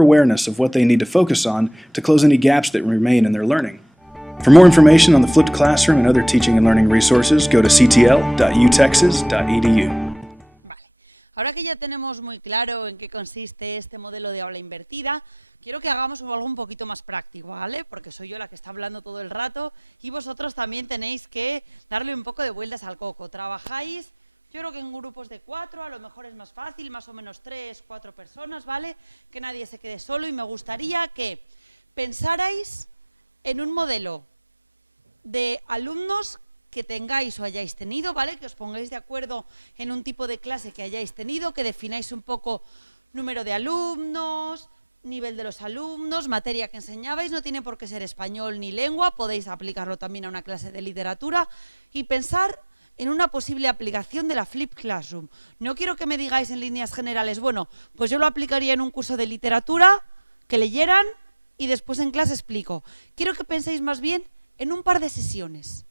awareness of what they need to focus on to close any gaps that remain in their learning. For more information on the flipped classroom and other teaching and learning resources, go to ctl.utexas.edu. Vale. Ahora que ya tenemos muy claro en qué consiste este modelo de aula invertida, quiero que hagamos algo un poquito más práctico, ¿vale? Porque soy yo la que está hablando todo el rato y vosotros también tenéis que darle un poco de vueltas al coco. Trabajáis, yo creo que en grupos de 4, a lo mejor es más fácil, más o menos 3, 4 personas, ¿vale? Que nadie se quede solo y me gustaría que pensarais en un modelo de alumnos que tengáis o hayáis tenido, ¿vale? Que os pongáis de acuerdo en un tipo de clase que hayáis tenido, que defináis un poco número de alumnos, nivel de los alumnos, materia que enseñabais, no tiene por qué ser español ni lengua, podéis aplicarlo también a una clase de literatura y pensar en una posible aplicación de la Flipped Classroom. No quiero que me digáis en líneas generales, bueno, pues yo lo aplicaría en un curso de literatura, que leyeran y después en clase explico. Quiero que penséis más bien en un par de sesiones.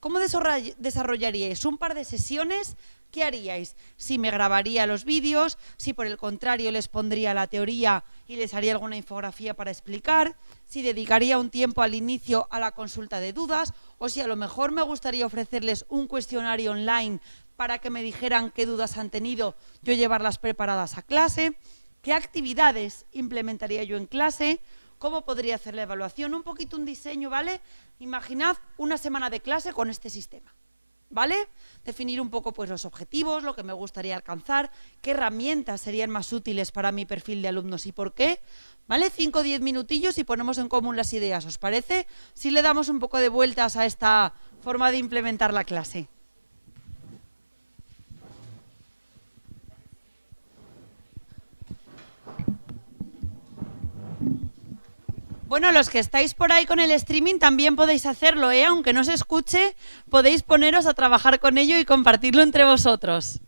¿Cómo desarrollaríais un par de sesiones? ¿Qué haríais? Si me grabaría los vídeos, si por el contrario les pondría la teoría y les haría alguna infografía para explicar, si dedicaría un tiempo al inicio a la consulta de dudas, o si a lo mejor me gustaría ofrecerles un cuestionario online para que me dijeran qué dudas han tenido, yo llevarlas preparadas a clase, qué actividades implementaría yo en clase, cómo podría hacer la evaluación, un poquito un diseño, ¿vale? Imaginad una semana de clase con este sistema, ¿vale? Definir un poco pues los objetivos, lo que me gustaría alcanzar, qué herramientas serían más útiles para mi perfil de alumnos y por qué, ¿vale? 5 o 10 minutillos y ponemos en común las ideas, ¿os parece? Si le damos un poco de vueltas a esta forma de implementar la clase. Bueno, los que estáis por ahí con el streaming también podéis hacerlo, ¿eh? Aunque no se escuche, podéis poneros a trabajar con ello y compartirlo entre vosotros.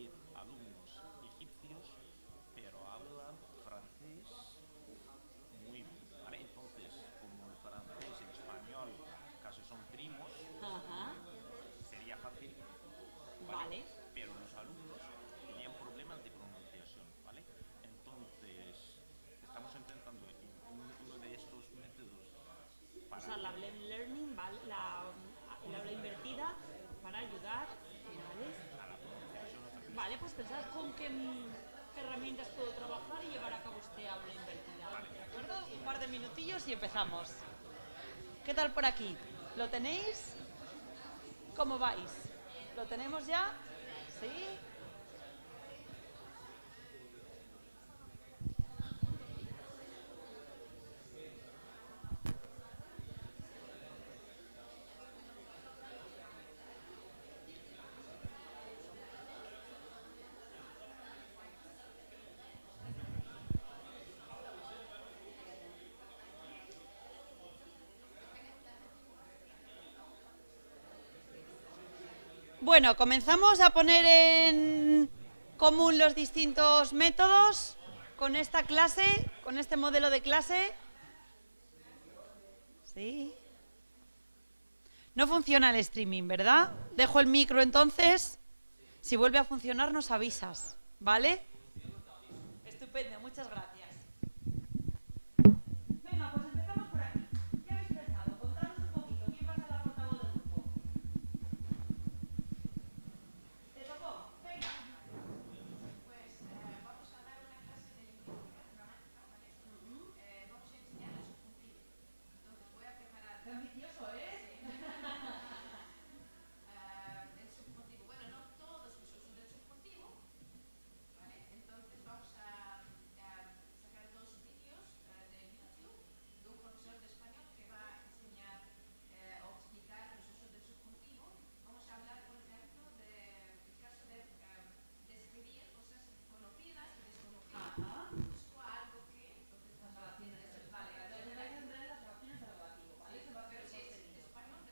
10 alumnos egipcios, pero hablan francés muy bien, ¿vale? Entonces, como el francés y el español casi son primos, Ajá. sería fácil, ¿vale? Vale. Pero los alumnos tenían problemas de pronunciación, ¿vale? Entonces, estamos intentando uno de estos métodos para Usar la blend learning, ¿vale? El aula invertida para ayudar, ¿vale? a la pronunciación Vale, efectiva. pues pensad con qué herramientas puedo trabajar y llevar a cabo este aula invertida. Vale, ¿De acuerdo? Un par de minutillos y empezamos. ¿Qué tal por aquí? ¿Lo tenéis? ¿Cómo vais? ¿Lo tenemos ya? ¿Sí? Bueno, comenzamos a poner en común los distintos métodos con esta clase, con este modelo de clase. Sí. No funciona el streaming, ¿verdad? Dejo el micro entonces. Si vuelve a funcionar nos avisas, ¿vale? Estupendo, muchas gracias. Venga, pues empezamos por aquí. ¿Qué habéis pensado? Contadnos un poquito. ¿Quién va a ser la portavoz del grupo? ¿Te tocó? Venga. Qué ambicioso, ¿eh? Ajá. Las relaciones de vale, entonces vais a entrar en las relaciones de relativo, ¿vale? Eso va a ser el contenido. Efectivamente.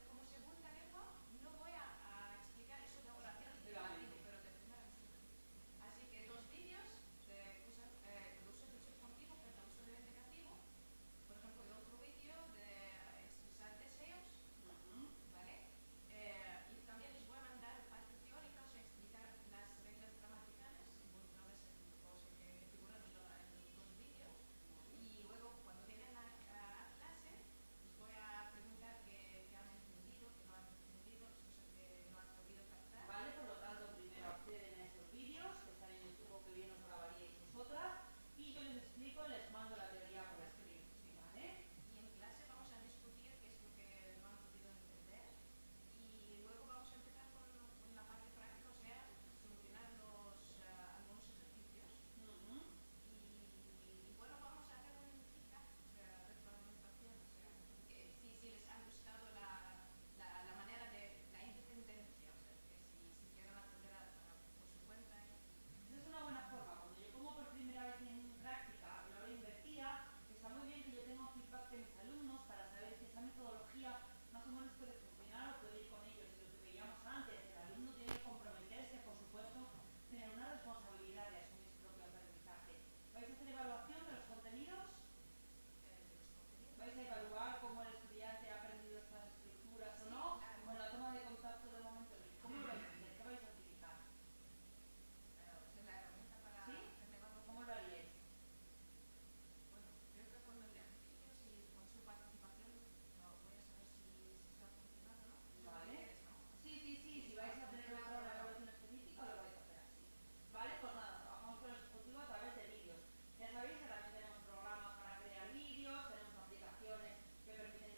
Ujú. Vale, por lo tanto, primero acceden a esos vídeos que están en YouTube o que bien os grabaríais vosotras y yo les explico y les mando la teoría por escrito, ¿vale? Ujú. Esa es una buena forma. Cuando yo pongo por primera vez en práctica el aula invertida, está muy bien que yo tenga un feedback de mis alumnos para saber si esa metodología más o menos puede funcionar o puede ir con ellos. Y lo que veíamos antes, el alumno tiene que comprometerse, por supuesto, tener una responsabilidad de asumir su propio aprendizaje. ¿Vais a hacer evaluación de los contenidos? ¿Vais a evaluar cómo el estudiante ha aprendido estas estructuras o no? ¿O en la toma de contacto de momento? ¿Cómo lo vais a hacer? ¿Qué vais a utilizar? ¿Sí? ¿Cómo lo haríais? ¿Vale? Sí, sí, sí. Si vais a tener otra evaluación específica, lo vais a hacer así. ¿Vale? Pues nada, trabajamos con el ejecutivo a través de vídeos. Ya sabéis que también tenemos programas para crear vídeos, tenemos aplicaciones que permiten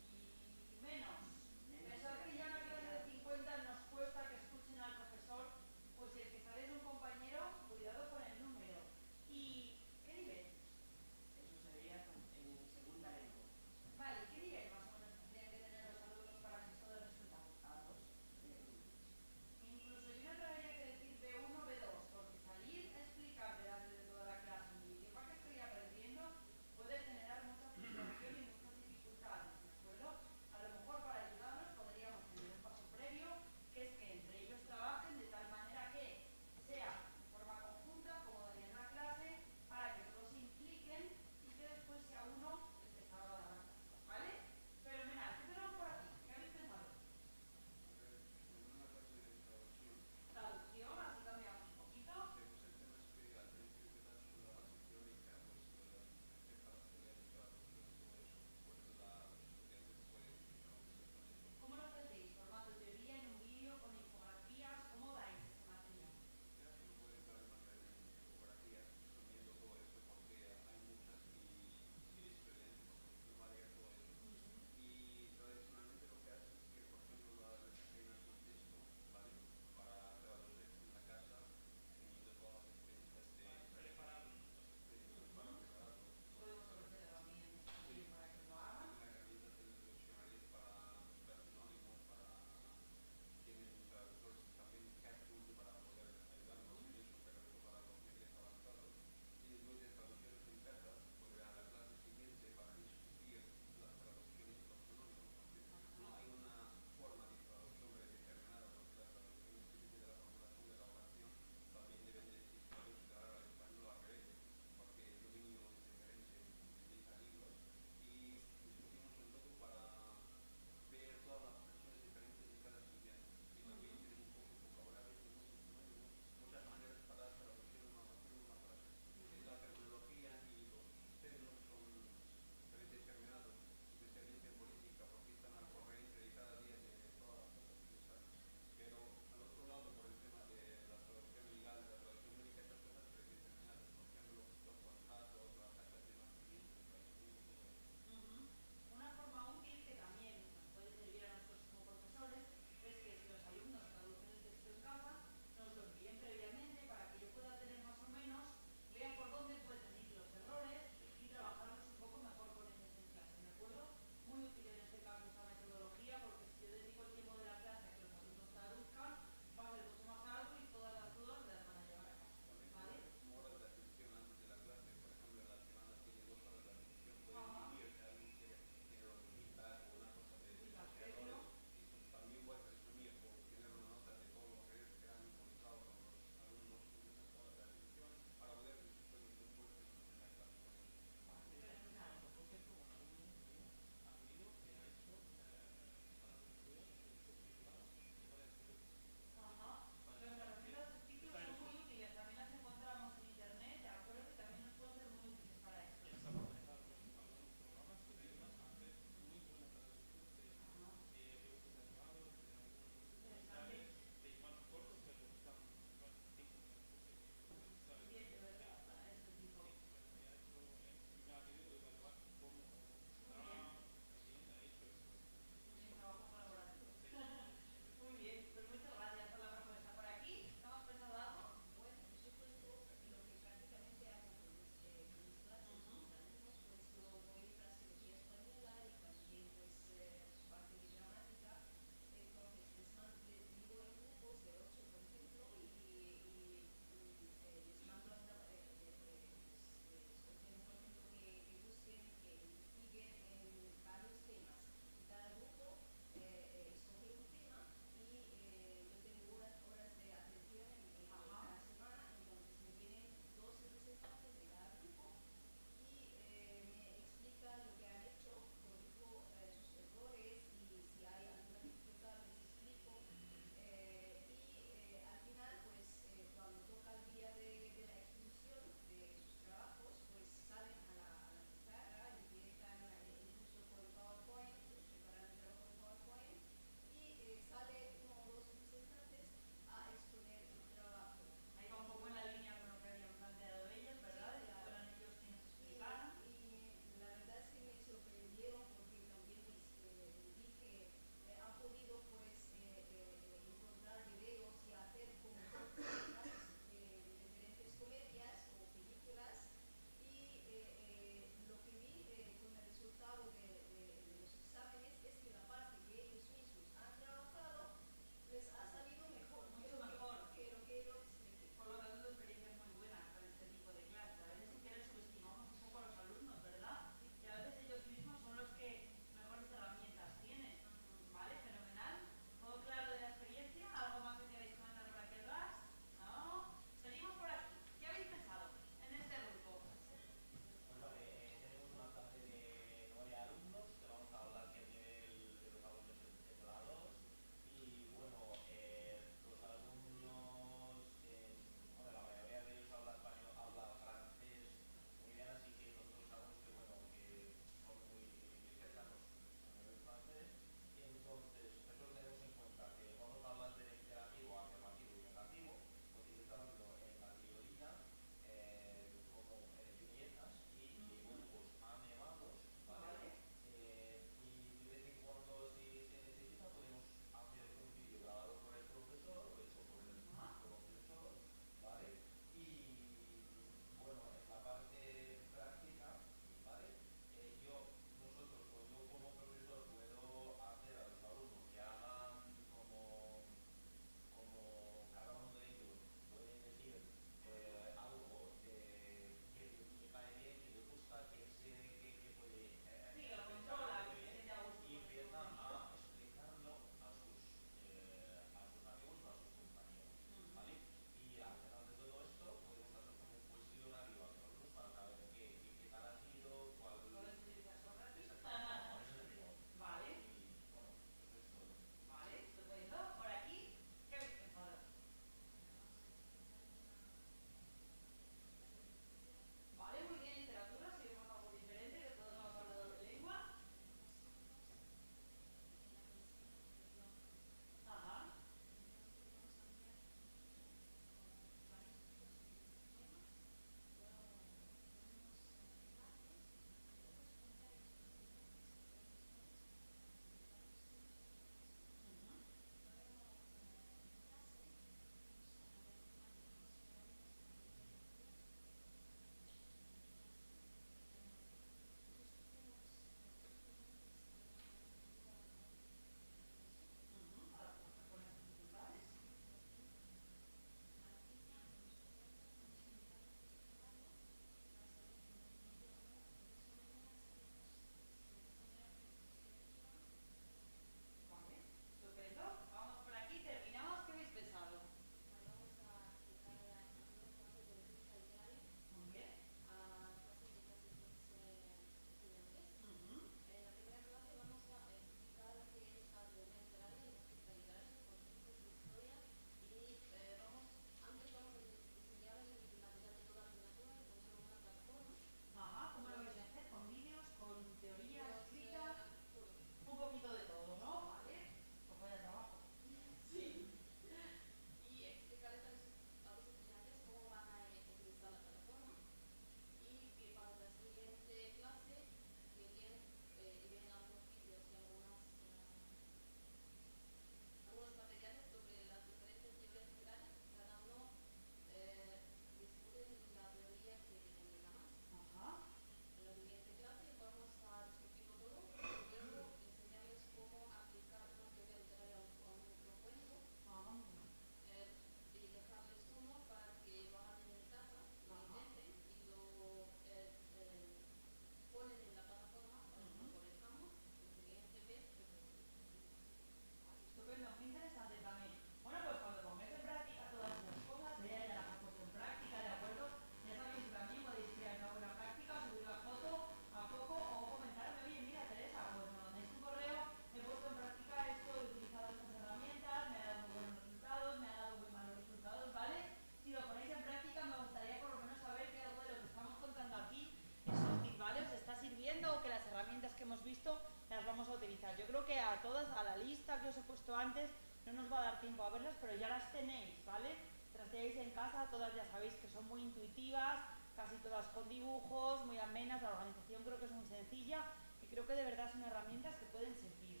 todas a la lista que os he puesto antes. No nos va a dar tiempo a verlas, pero ya las tenéis, ¿vale? Trasteáis en casa, todas ya sabéis que son muy intuitivas, casi todas con dibujos, muy amenas, la organización creo que es muy sencilla y creo que de verdad son herramientas que pueden servir.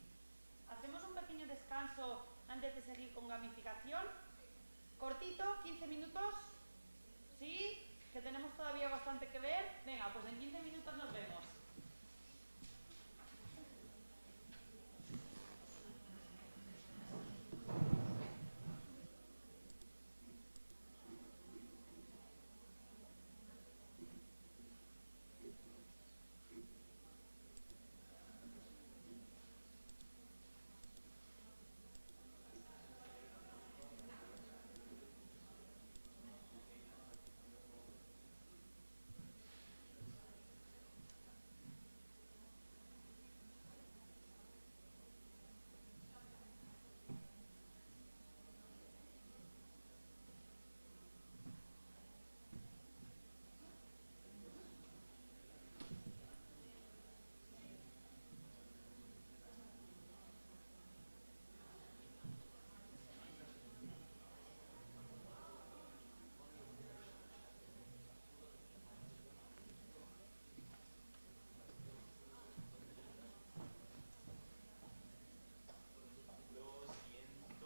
Hacemos un pequeño descanso antes de seguir con gamificación. Cortito, 15 minutos. ¿Sí? Que tenemos todavía bastante que ver. Venga, pues en 15 minutos nos vemos.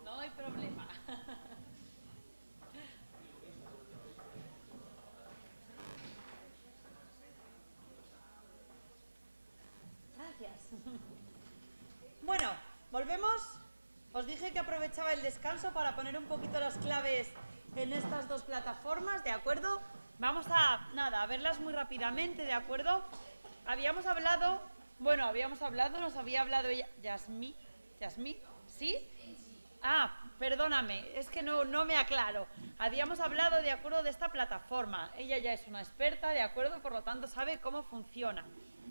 No hay problema. Gracias. Bueno, volvemos. Os dije que aprovechaba el descanso para poner un poquito las claves en estas dos plataformas, ¿de acuerdo? Vamos a verlas muy rápidamente, ¿de acuerdo? Nos había hablado Yasmí, ¿sí? Ah, perdóname, es que no me aclaro. Habíamos hablado, de acuerdo, de esta plataforma. Ella ya es una experta, ¿de acuerdo? Por lo tanto, sabe cómo funciona,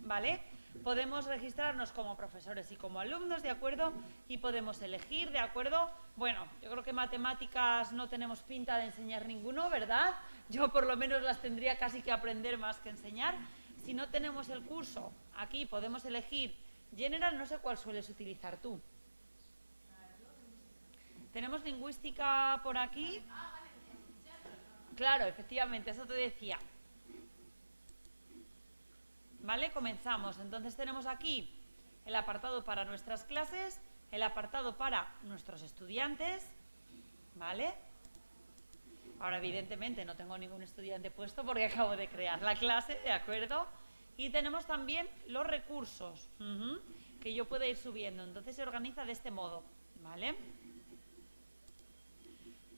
¿vale? Podemos registrarnos como profesores y como alumnos, ¿de acuerdo? Y podemos elegir, ¿de acuerdo? Bueno, yo creo que matemáticas no tenemos pinta de enseñar ninguno, ¿verdad? Yo por lo menos las tendría casi que aprender más que enseñar. Si no tenemos el curso, aquí podemos elegir General, no sé cuál sueles utilizar tú. Tenemos lingüística por aquí. Claro, efectivamente, eso te decía. ¿Vale? Comenzamos. Entonces tenemos aquí el apartado para nuestras clases, el apartado para nuestros estudiantes, ¿vale? Ahora, evidentemente, no tengo ningún estudiante puesto porque acabo de crear la clase, ¿de acuerdo? Y tenemos también los recursos que yo puedo ir subiendo. Entonces se organiza de este modo, ¿vale?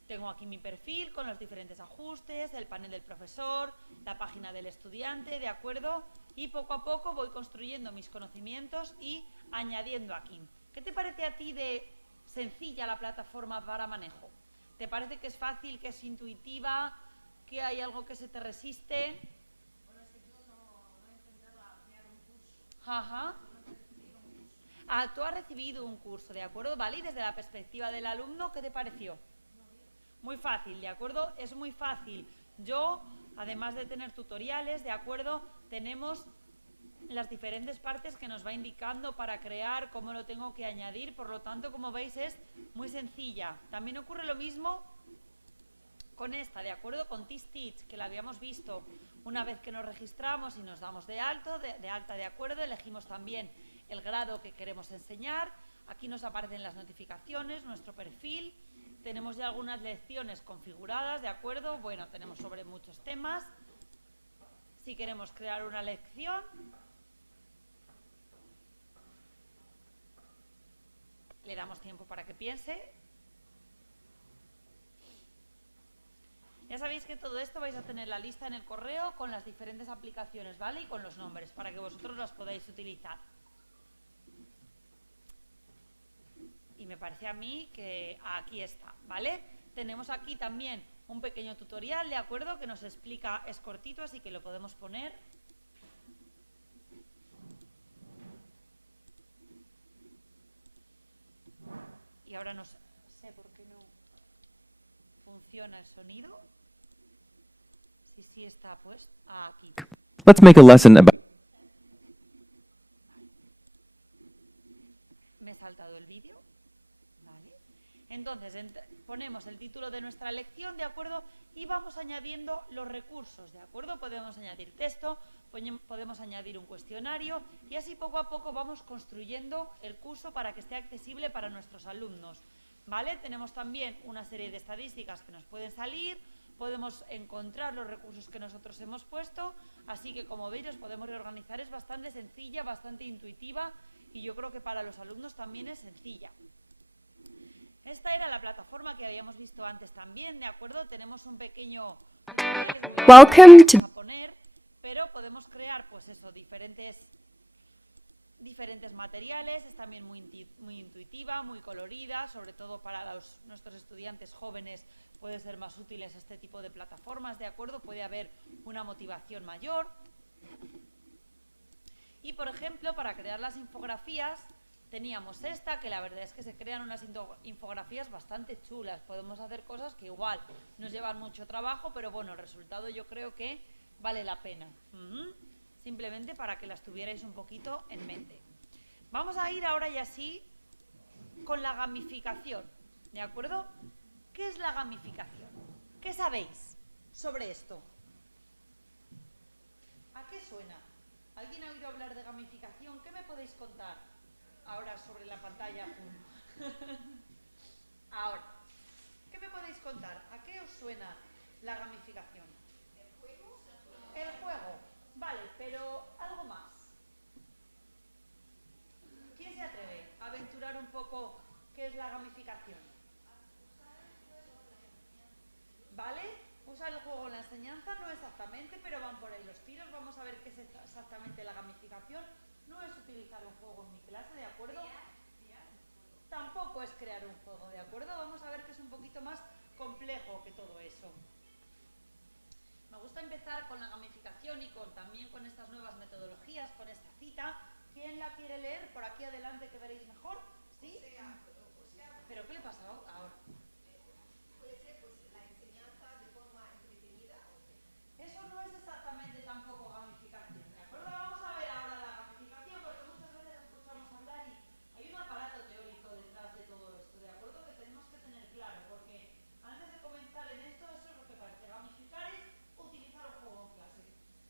Tengo aquí mi perfil con los diferentes ajustes, el panel del profesor, la página del estudiante, ¿de acuerdo? Y poco a poco voy construyendo mis conocimientos y añadiendo aquí. ¿Qué te parece a ti de sencilla la plataforma para manejo? ¿Te parece que es fácil, que es intuitiva, que hay algo que se te resiste? Bueno, es que yo no he intentado crear un curso. Ajá. Ah, tú has recibido un curso, ¿de acuerdo? ¿Vale? Y desde la perspectiva del alumno, ¿qué te pareció? Muy fácil, ¿de acuerdo? Es muy fácil. Yo, además de tener tutoriales, ¿de acuerdo? Tenemos las diferentes partes que nos va indicando para crear, cómo lo tengo que añadir. Por lo tanto, como veis, es muy sencilla. También ocurre lo mismo con esta, ¿de acuerdo? Con T-Stitch, que la habíamos visto una vez que nos registramos y nos damos de alta, ¿de acuerdo? Elegimos también el grado que queremos enseñar. Aquí nos aparecen las notificaciones, nuestro perfil. Tenemos ya algunas lecciones configuradas, ¿de acuerdo? Bueno, tenemos sobre muchos temas. Si queremos crear una lección, le damos tiempo para que piense. Ya sabéis que todo esto vais a tener la lista en el correo con las diferentes aplicaciones, ¿vale? Y con los nombres, para que vosotros las podáis utilizar. Y me parece a mí que aquí está, ¿vale? Tenemos aquí también un pequeño tutorial, ¿de acuerdo? Que nos explica, es cortito, así que lo podemos poner. Y ahora no sé por qué no funciona el sonido. Sí está puesto. Ah, aquí. Let's make a lesson about... Me he saltado el vídeo. espacio, ¿vale? Entonces, ponemos el título de nuestra lección, ¿de acuerdo? Y vamos añadiendo los recursos, ¿de acuerdo? Podemos añadir texto, podemos añadir un cuestionario y así poco a poco vamos construyendo el curso para que esté accesible para nuestros alumnos, ¿vale? Tenemos también una serie de estadísticas que nos pueden salir, podemos encontrar los recursos que nosotros hemos puesto, así que como veis los podemos reorganizar, es bastante sencilla, bastante intuitiva y yo creo que para los alumnos también es sencilla. Esta era la plataforma que habíamos visto antes también, ¿de acuerdo? Tenemos un pequeño tutorial, es muy largo, que vamos a poner, pero podemos crear, pues eso, diferentes materiales, es también muy intuitiva, muy colorida, sobre todo para nuestros estudiantes jóvenes puede ser más útiles este tipo de plataformas, ¿de acuerdo? Puede haber una motivación mayor. Y, por ejemplo, para crear las infografías, teníamos esta, que la verdad es que se crean unas infografías bastante chulas. Podemos hacer cosas que igual nos llevan mucho trabajo, pero bueno, el resultado yo creo que vale la pena. Simplemente para que las tuvierais un poquito en mente. Vamos a ir ahora y así con la gamificación, ¿de acuerdo? ¿Qué es la gamificación? ¿Qué sabéis sobre esto? ¿A qué suena? ¿Alguien ha oído hablar de gamificación? ¿Qué me podéis contar ahora sobre la pantalla azul? Ahora, ¿qué me podéis contar? ¿A qué os suena la gamificación? El juego, vale, pero algo más. ¿Quién se atreve a aventurar un poco qué es la gamificación? ¿Vale? Usar el juego en la enseñanza, no exactamente, pero van por ahí los tiros. Vamos a ver qué es exactamente la gamificación. No es utilizar un juego en mi clase, ¿de acuerdo? Tampoco es crear un juego, ¿de acuerdo? Vamos a ver que es un poquito más complejo que todo eso. Me gusta empezar con la gamificación y también con estas nuevas metodologías, con esta cita. ¿Quién la quiere leer? Por aquí adelante que veréis mejor. ¿Sí? ¿Pero qué le pasa ahora? Eso no es exactamente tampoco gamificación, ¿de acuerdo? Vamos a ver ahora la gamificación porque muchas veces escuchamos hablar y hay un aparato teórico detrás de todo esto, ¿de acuerdo? Que tenemos que tener claro porque antes de comenzar en esto, eso es lo que parece. Gamificar es utilizar un juego en clase.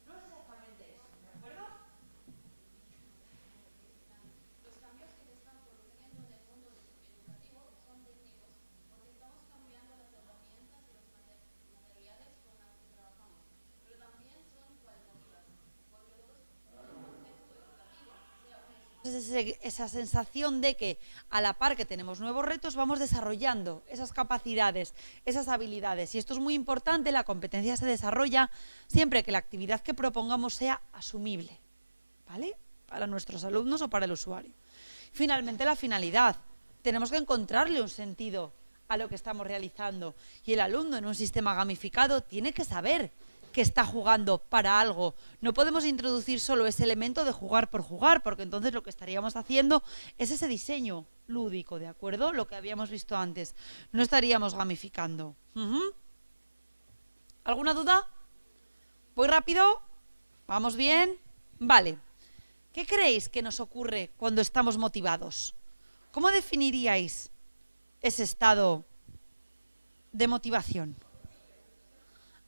No es exactamente eso, ¿de acuerdo? Los cambios que se están produciendo en el mundo educativo son técnicos porque estamos cambiando las herramientas y los materiales con las que trabajamos, pero también son cualitativas, porque el contexto educativo Esa sensación de que a la par que tenemos nuevos retos vamos desarrollando esas capacidades, esas habilidades y esto es muy importante, la competencia se desarrolla siempre que la actividad que propongamos sea asumible, ¿vale? Para nuestros alumnos o para el usuario. Finalmente la finalidad, tenemos que encontrarle un sentido a lo que estamos realizando y el alumno en un sistema gamificado tiene que saber que está jugando para algo. No podemos introducir solo ese elemento de jugar por jugar, porque entonces lo que estaríamos haciendo es ese diseño lúdico, ¿de acuerdo? Lo que habíamos visto antes. No estaríamos gamificando. ¿Alguna duda? ¿Voy rápido? ¿Vamos bien? Vale. ¿Qué creéis que nos ocurre cuando estamos motivados? ¿Cómo definiríais ese estado de motivación?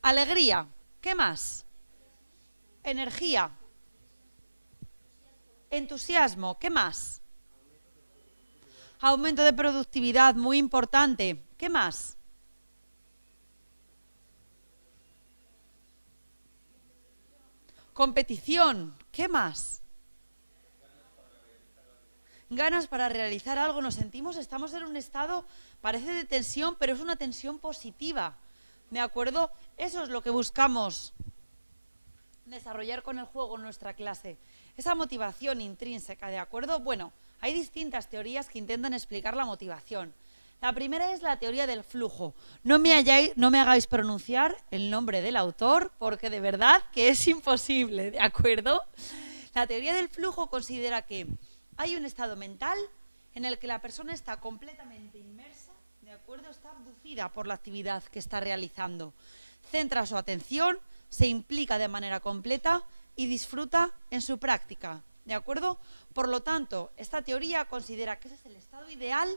Alegría. ¿Qué más? Energía. Entusiasmo. ¿Qué más? Aumento de productividad, muy importante. ¿Qué más? Competición. ¿Qué más? Ganas para realizar algo. Nos sentimos, estamos en un estado, parece de tensión, pero es una tensión positiva. ¿De acuerdo? Eso es lo que buscamos desarrollar con el juego en nuestra clase. Esa motivación intrínseca, ¿de acuerdo? Bueno, hay distintas teorías que intentan explicar la motivación. La primera es la teoría del flujo. No me hagáis pronunciar el nombre del autor porque de verdad que es imposible, ¿de acuerdo? La teoría del flujo considera que hay un estado mental en el que la persona está completamente inmersa, ¿de acuerdo? Está abducida por la actividad que está realizando. Centra su atención, se implica de manera completa y disfruta en su práctica. ¿De acuerdo? Por lo tanto, esta teoría considera que ese es el estado ideal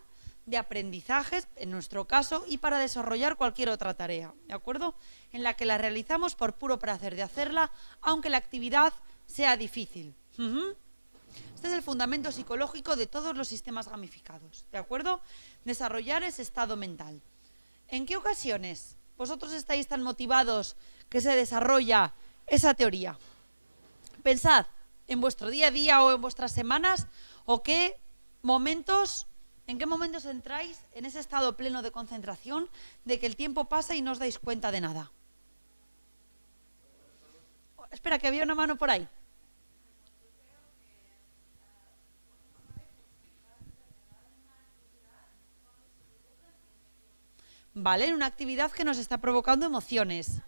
de aprendizajes, en nuestro caso, y para desarrollar cualquier otra tarea, ¿de acuerdo? En la que la realizamos por puro placer de hacerla, aunque la actividad sea difícil. Este es el fundamento psicológico de todos los sistemas gamificados, ¿de acuerdo? Desarrollar ese estado mental. ¿En qué ocasiones vosotros estáis tan motivados que se desarrolla esa teoría? Pensad en vuestro día a día o en vuestras semanas, o en qué momentos entráis en ese estado pleno de concentración de que el tiempo pasa y no os dais cuenta de nada. Espera, que había una mano por ahí. Vale, en una actividad que nos está provocando emociones.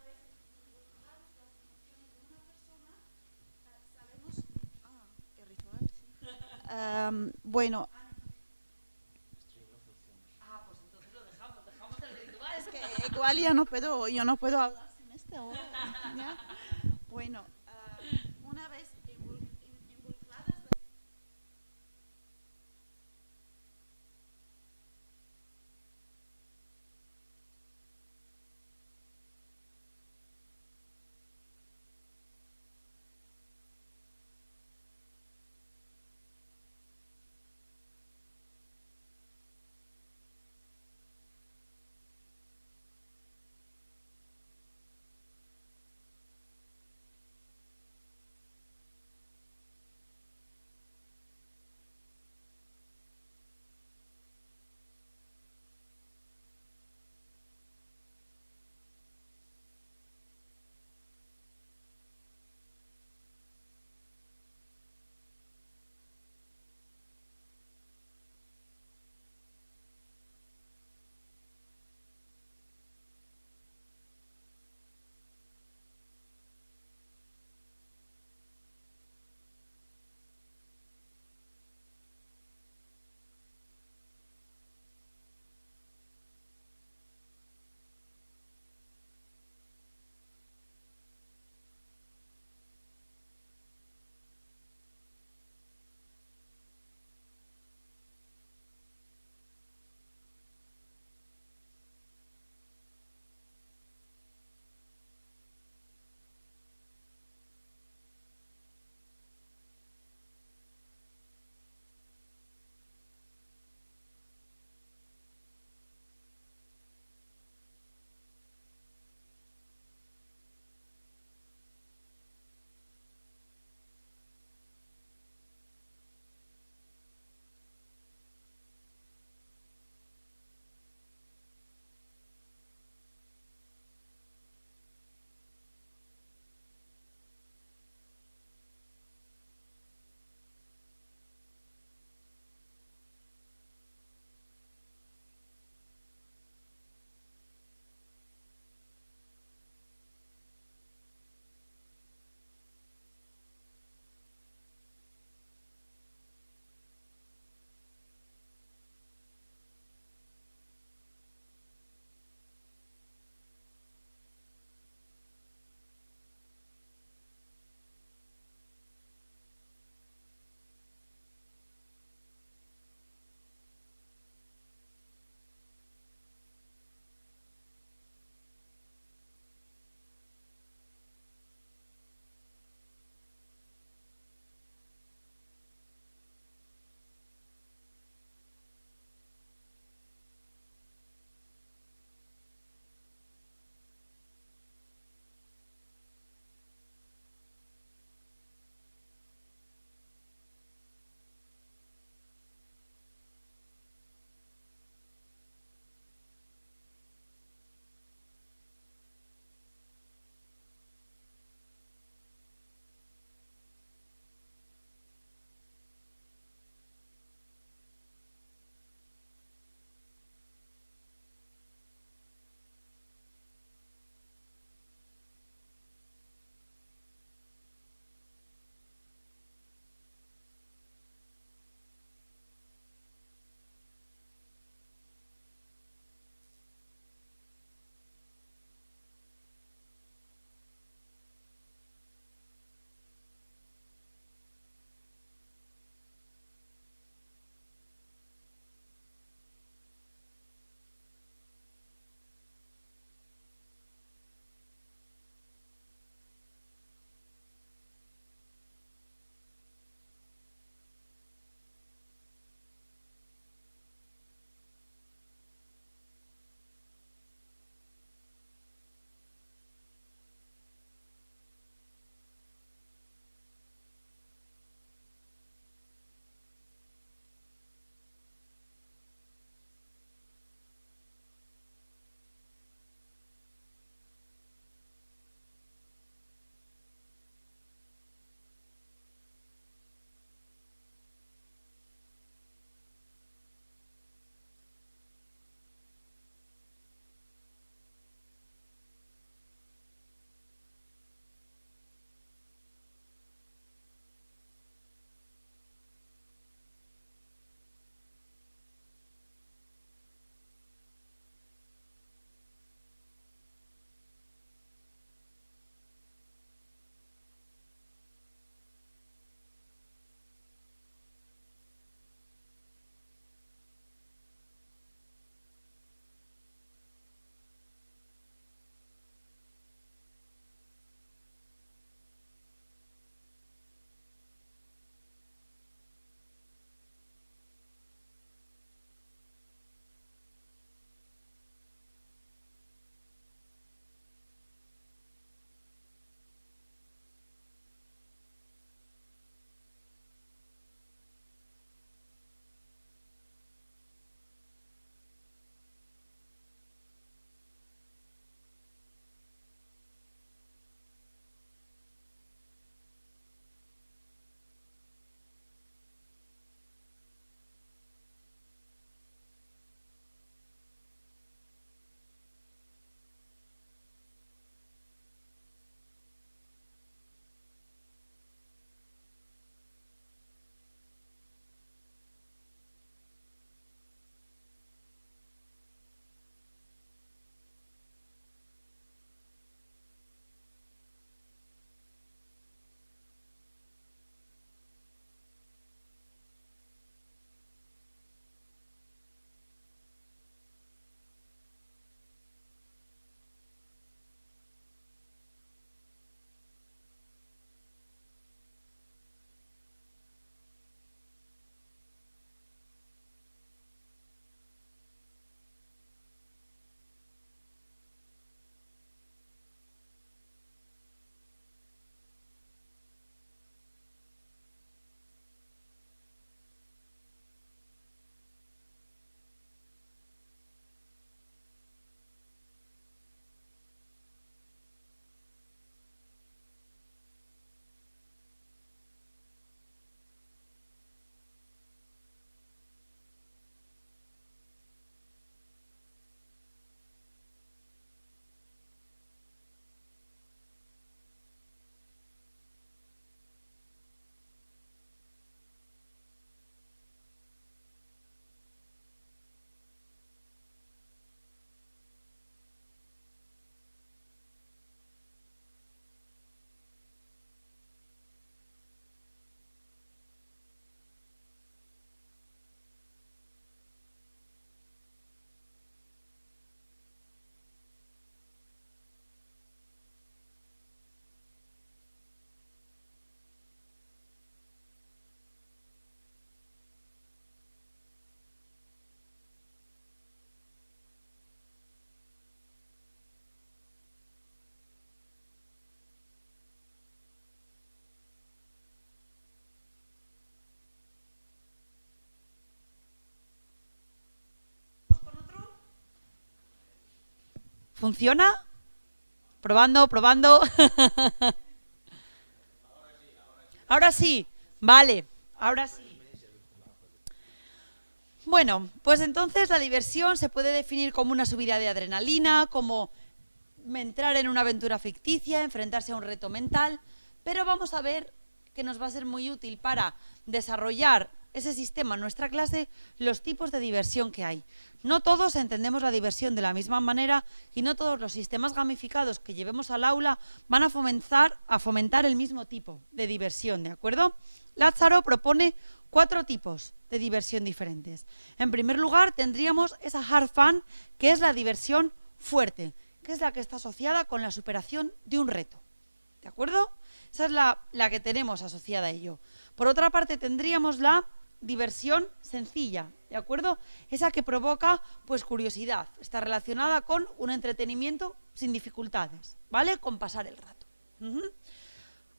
Bueno, Pues entonces lo dejamos el ritual. es que igual yo no puedo hablar sin esta hora. ¿Ya? Bueno, una vez involucradas ¿Funciona? Probando, probando. Ahora sí, vale, ahora sí. Bueno, pues entonces la diversión se puede definir como una subida de adrenalina, como entrar en una aventura ficticia, enfrentarse a un reto mental, pero vamos a ver que nos va a ser muy útil para desarrollar ese sistema en nuestra clase, los tipos de diversión que hay. No todos entendemos la diversión de la misma manera y no todos los sistemas gamificados que llevemos al aula van a fomentar el mismo tipo de diversión, ¿de acuerdo? Lázaro propone 4 tipos de diversión diferentes. En primer lugar, tendríamos esa hard fun, que es la diversión fuerte, que es la que está asociada con la superación de un reto. ¿De acuerdo? Esa es la que tenemos asociada a ello. Por otra parte, tendríamos la diversión sencilla, ¿de acuerdo? Esa que provoca, pues, curiosidad. Está relacionada con un entretenimiento sin dificultades, ¿vale? Con pasar el rato.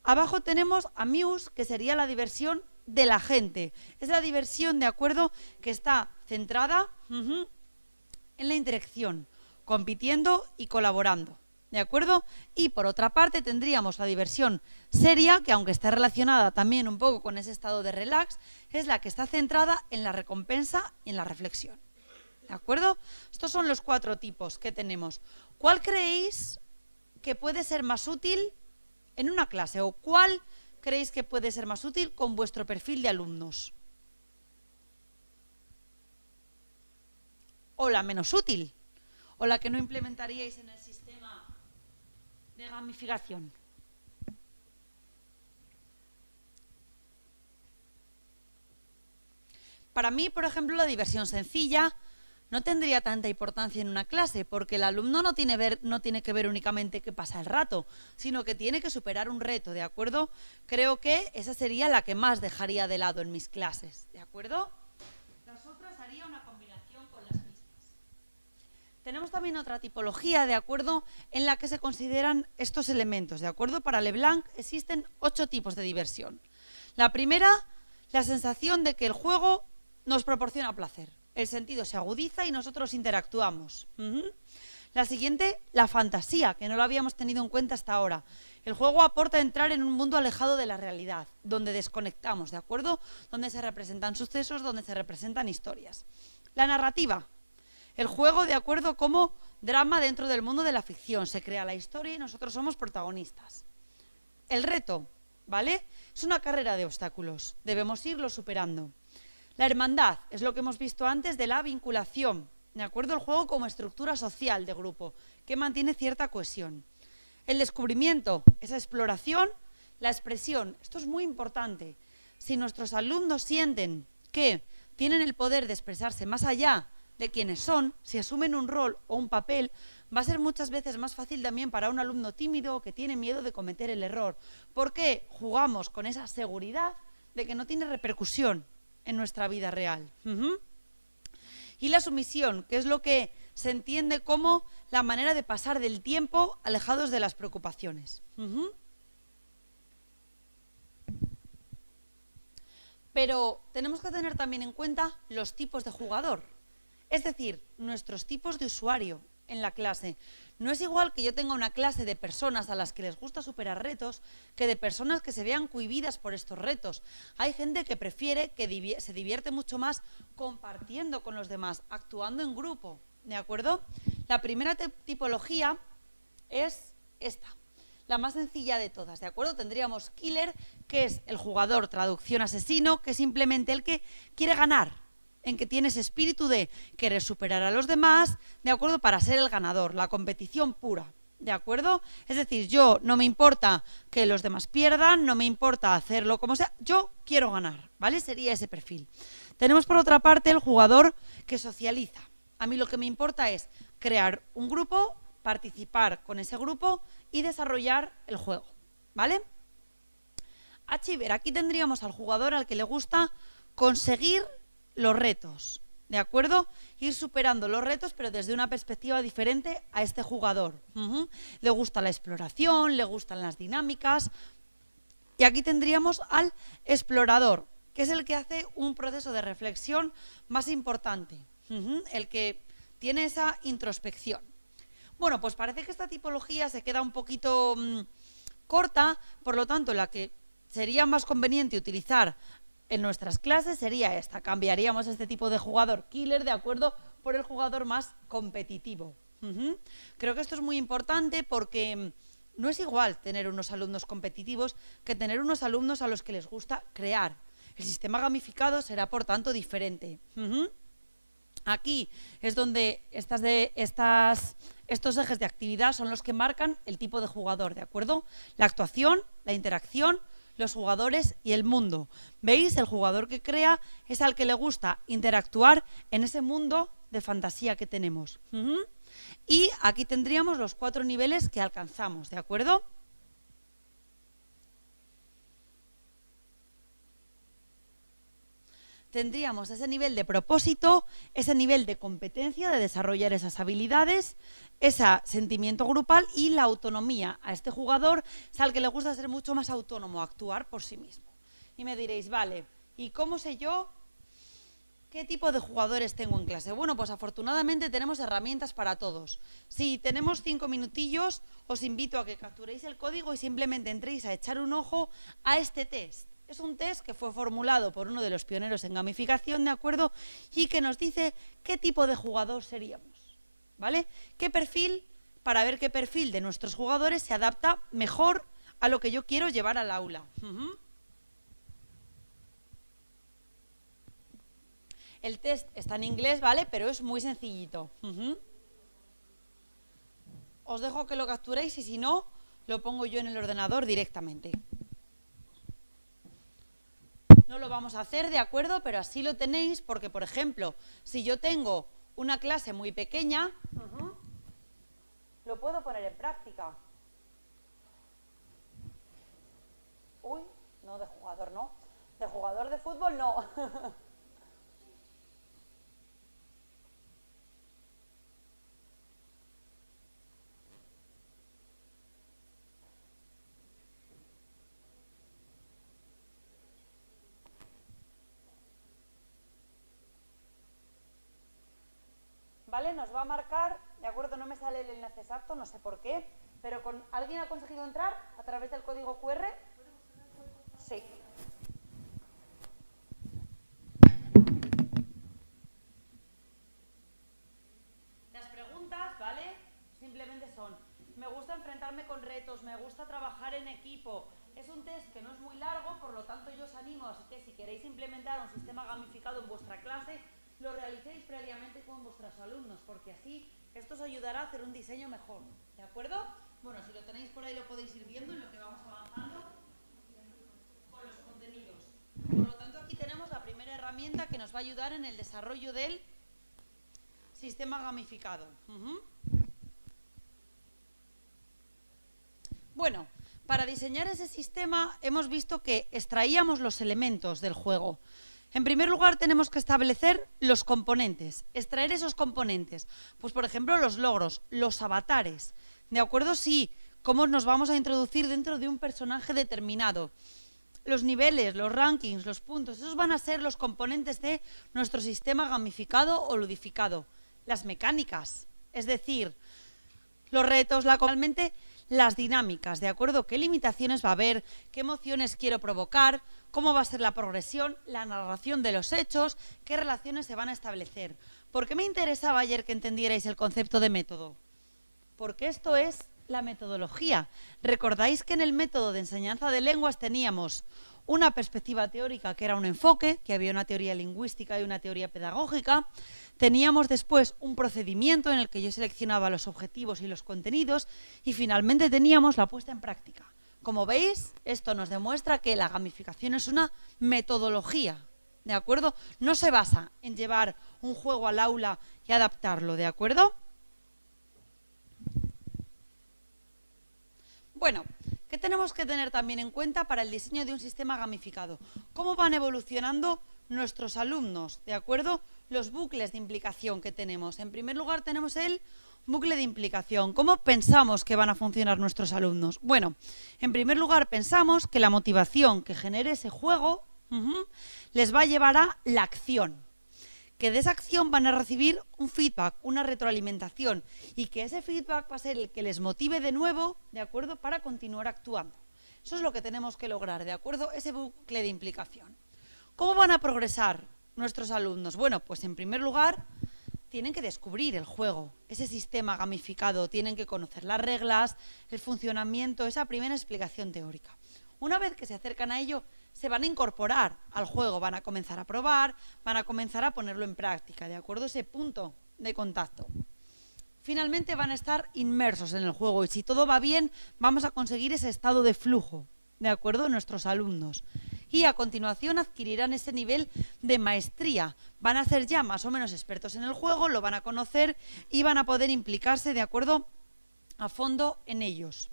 Abajo tenemos Amuse, que sería la diversión de la gente. Es la diversión, ¿de acuerdo?, que está centrada en la interacción, compitiendo y colaborando, ¿de acuerdo? Y por otra parte tendríamos la diversión seria, que aunque está relacionada también un poco con ese estado de relax, es la que está centrada en la recompensa y en la reflexión, ¿de acuerdo? Estos son los 4 tipos que tenemos. ¿Cuál creéis que puede ser más útil en una clase, o cuál creéis que puede ser más útil con vuestro perfil de alumnos? ¿O la menos útil? ¿O la que no implementaríais en el sistema de gamificación? Para mí, por ejemplo, la diversión sencilla no tendría tanta importancia en una clase, porque el alumno no tiene que ver únicamente qué pasa el rato, sino que tiene que superar un reto, ¿de acuerdo? Creo que esa sería la que más dejaría de lado en mis clases, ¿de acuerdo? Las otras haría una combinación con las mismas. Tenemos también otra tipología, ¿de acuerdo?, en la que se consideran estos elementos, ¿de acuerdo? Para Leblanc existen 8 tipos de diversión. La primera, la sensación de que el juego nos proporciona placer. El sentido se agudiza y nosotros interactuamos. La siguiente, la fantasía, que no lo habíamos tenido en cuenta hasta ahora. El juego aporta entrar en un mundo alejado de la realidad, donde desconectamos, ¿de acuerdo? Donde se representan sucesos, donde se representan historias. La narrativa. El juego, de acuerdo, como drama dentro del mundo de la ficción. Se crea la historia y nosotros somos protagonistas. El reto, ¿vale? Es una carrera de obstáculos. Debemos irlo superando. La hermandad es lo que hemos visto antes de la vinculación, ¿de acuerdo? El juego como estructura social de grupo, que mantiene cierta cohesión. El descubrimiento, esa exploración, la expresión. Esto es muy importante. Si nuestros alumnos sienten que tienen el poder de expresarse más allá de quienes son, si asumen un rol o un papel, va a ser muchas veces más fácil también para un alumno tímido o que tiene miedo de cometer el error, porque jugamos con esa seguridad de que no tiene repercusión en nuestra vida real. Y la sumisión, que es lo que se entiende como la manera de pasar del tiempo alejados de las preocupaciones. Pero tenemos que tener también en cuenta los tipos de jugador, es decir, nuestros tipos de usuario en la clase. No es igual que yo tenga una clase de personas a las que les gusta superar retos que de personas que se vean cohibidas por estos retos. Hay gente que prefiere, que se divierte mucho más compartiendo con los demás, actuando en grupo, ¿de acuerdo? La primera tipología es esta, la más sencilla de todas, ¿de acuerdo? Tendríamos killer, que es el jugador, traducción asesino, que es simplemente el que quiere ganar, en que tiene ese espíritu de querer superar a los demás, ¿de acuerdo?, para ser el ganador, la competición pura, ¿de acuerdo? Es decir, yo no me importa que los demás pierdan, no me importa hacerlo como sea, yo quiero ganar, ¿vale? Sería ese perfil. Tenemos por otra parte el jugador que socializa. A mí lo que me importa es crear un grupo, participar con ese grupo y desarrollar el juego, ¿vale? Achiever, aquí tendríamos al jugador al que le gusta conseguir los retos, ¿de acuerdo? Ir superando los retos, pero desde una perspectiva diferente a este jugador. Le gusta la exploración, le gustan las dinámicas. Y aquí tendríamos al explorador, que es el que hace un proceso de reflexión más importante, el que tiene esa introspección. Bueno, pues parece que esta tipología se queda un poquito corta, por lo tanto, la que sería más conveniente utilizar en nuestras clases sería esta. Cambiaríamos este tipo de jugador killer, ¿de acuerdo?, por el jugador más competitivo. Creo que esto es muy importante porque no es igual tener unos alumnos competitivos que tener unos alumnos a los que les gusta crear. El sistema gamificado será, por tanto, diferente. Aquí es donde estos ejes de actividad son los que marcan el tipo de jugador, ¿de acuerdo? La actuación, la interacción, los jugadores y el mundo. ¿Veis? El jugador que crea es al que le gusta interactuar en ese mundo de fantasía que tenemos. Y aquí tendríamos los 4 niveles que alcanzamos, ¿de acuerdo? Tendríamos ese nivel de propósito, ese nivel de competencia, de desarrollar esas habilidades, ese sentimiento grupal y la autonomía. A este jugador es al que le gusta ser mucho más autónomo, actuar por sí mismo. Y me diréis, vale, ¿y cómo sé yo qué tipo de jugadores tengo en clase? Bueno, pues afortunadamente tenemos herramientas para todos. Si tenemos 5 minutillos, os invito a que capturéis el código y simplemente entréis a echar un ojo a este test. Es un test que fue formulado por uno de los pioneros en gamificación, ¿de acuerdo? Y que nos dice qué tipo de jugador seríamos, ¿vale? ¿Qué perfil? Para ver qué perfil de nuestros jugadores se adapta mejor a lo que yo quiero llevar al aula. El test está en inglés, ¿vale? Pero es muy sencillito. Os dejo que lo capturéis y si no, lo pongo yo en el ordenador directamente. No lo vamos a hacer, ¿de acuerdo? Pero así lo tenéis porque, por ejemplo, si yo tengo una clase muy pequeña, lo puedo poner en práctica. Uy, no, de jugador no. De jugador de fútbol no. ¿Vale? Nos va a marcar, ¿de acuerdo? No me sale el enlace exacto, no sé por qué, pero ¿alguien ha conseguido entrar a través del código QR? Sí. Las preguntas, ¿vale? Simplemente son, me gusta enfrentarme con retos, me gusta trabajar en equipo. Es un test que no es muy largo, por lo tanto yo os animo a que si queréis implementar un sistema gamificado en vuestra clase, lo realicéis previamente con vuestros alumnos, porque así esto os ayudará a hacer un diseño mejor, ¿de acuerdo? Bueno, si lo tenéis por ahí lo podéis ir viendo en lo que vamos avanzando con los contenidos. Por lo tanto, aquí tenemos la primera herramienta que nos va a ayudar en el desarrollo del sistema gamificado. Bueno, para diseñar ese sistema hemos visto que extraíamos los elementos del juego. En primer lugar, tenemos que establecer los componentes, extraer esos componentes. Pues, por ejemplo, los logros, los avatares. ¿De acuerdo? Sí, cómo nos vamos a introducir dentro de un personaje determinado. Los niveles, los rankings, los puntos, esos van a ser los componentes de nuestro sistema gamificado o ludificado. Las mecánicas, es decir, los retos, las dinámicas, ¿de acuerdo? ¿Qué limitaciones va a haber? ¿Qué emociones quiero provocar? ¿Cómo va a ser la progresión? La narración de los hechos, ¿qué relaciones se van a establecer? ¿Por qué me interesaba ayer que entendierais el concepto de método? Porque esto es la metodología. ¿Recordáis que en el método de enseñanza de lenguas teníamos una perspectiva teórica que era un enfoque, que había una teoría lingüística y una teoría pedagógica? Teníamos después un procedimiento en el que yo seleccionaba los objetivos y los contenidos y finalmente teníamos la puesta en práctica. Como veis, esto nos demuestra que la gamificación es una metodología, ¿de acuerdo? No se basa en llevar un juego al aula y adaptarlo, ¿de acuerdo? Bueno, ¿qué tenemos que tener también en cuenta para el diseño de un sistema gamificado? ¿Cómo van evolucionando nuestros alumnos? ¿De acuerdo? Los bucles de implicación que tenemos. En primer lugar tenemos el bucle de implicación. ¿Cómo pensamos que van a funcionar nuestros alumnos? Bueno, en primer lugar pensamos que la motivación que genere ese juego les va a llevar a la acción. que de esa acción van a recibir un feedback, una retroalimentación, y que ese feedback va a ser el que les motive de nuevo, ¿de acuerdo?, para continuar actuando. Eso es lo que tenemos que lograr, ¿de acuerdo?, ese bucle de implicación. ¿Cómo van a progresar nuestros alumnos? Bueno, pues en primer lugar, tienen que descubrir el juego, ese sistema gamificado, tienen que conocer las reglas, el funcionamiento, esa primera explicación teórica. Una vez que se acercan a ello, se van a incorporar al juego, van a comenzar a probar, van a comenzar a ponerlo en práctica, ¿de acuerdo? Ese punto de contacto. Finalmente van a estar inmersos en el juego y si todo va bien, vamos a conseguir ese estado de flujo, ¿de acuerdo?, nuestros alumnos. Y a continuación adquirirán ese nivel de maestría. Van a ser ya más o menos expertos en el juego, lo van a conocer y van a poder implicarse, ¿de acuerdo?, a fondo en ellos.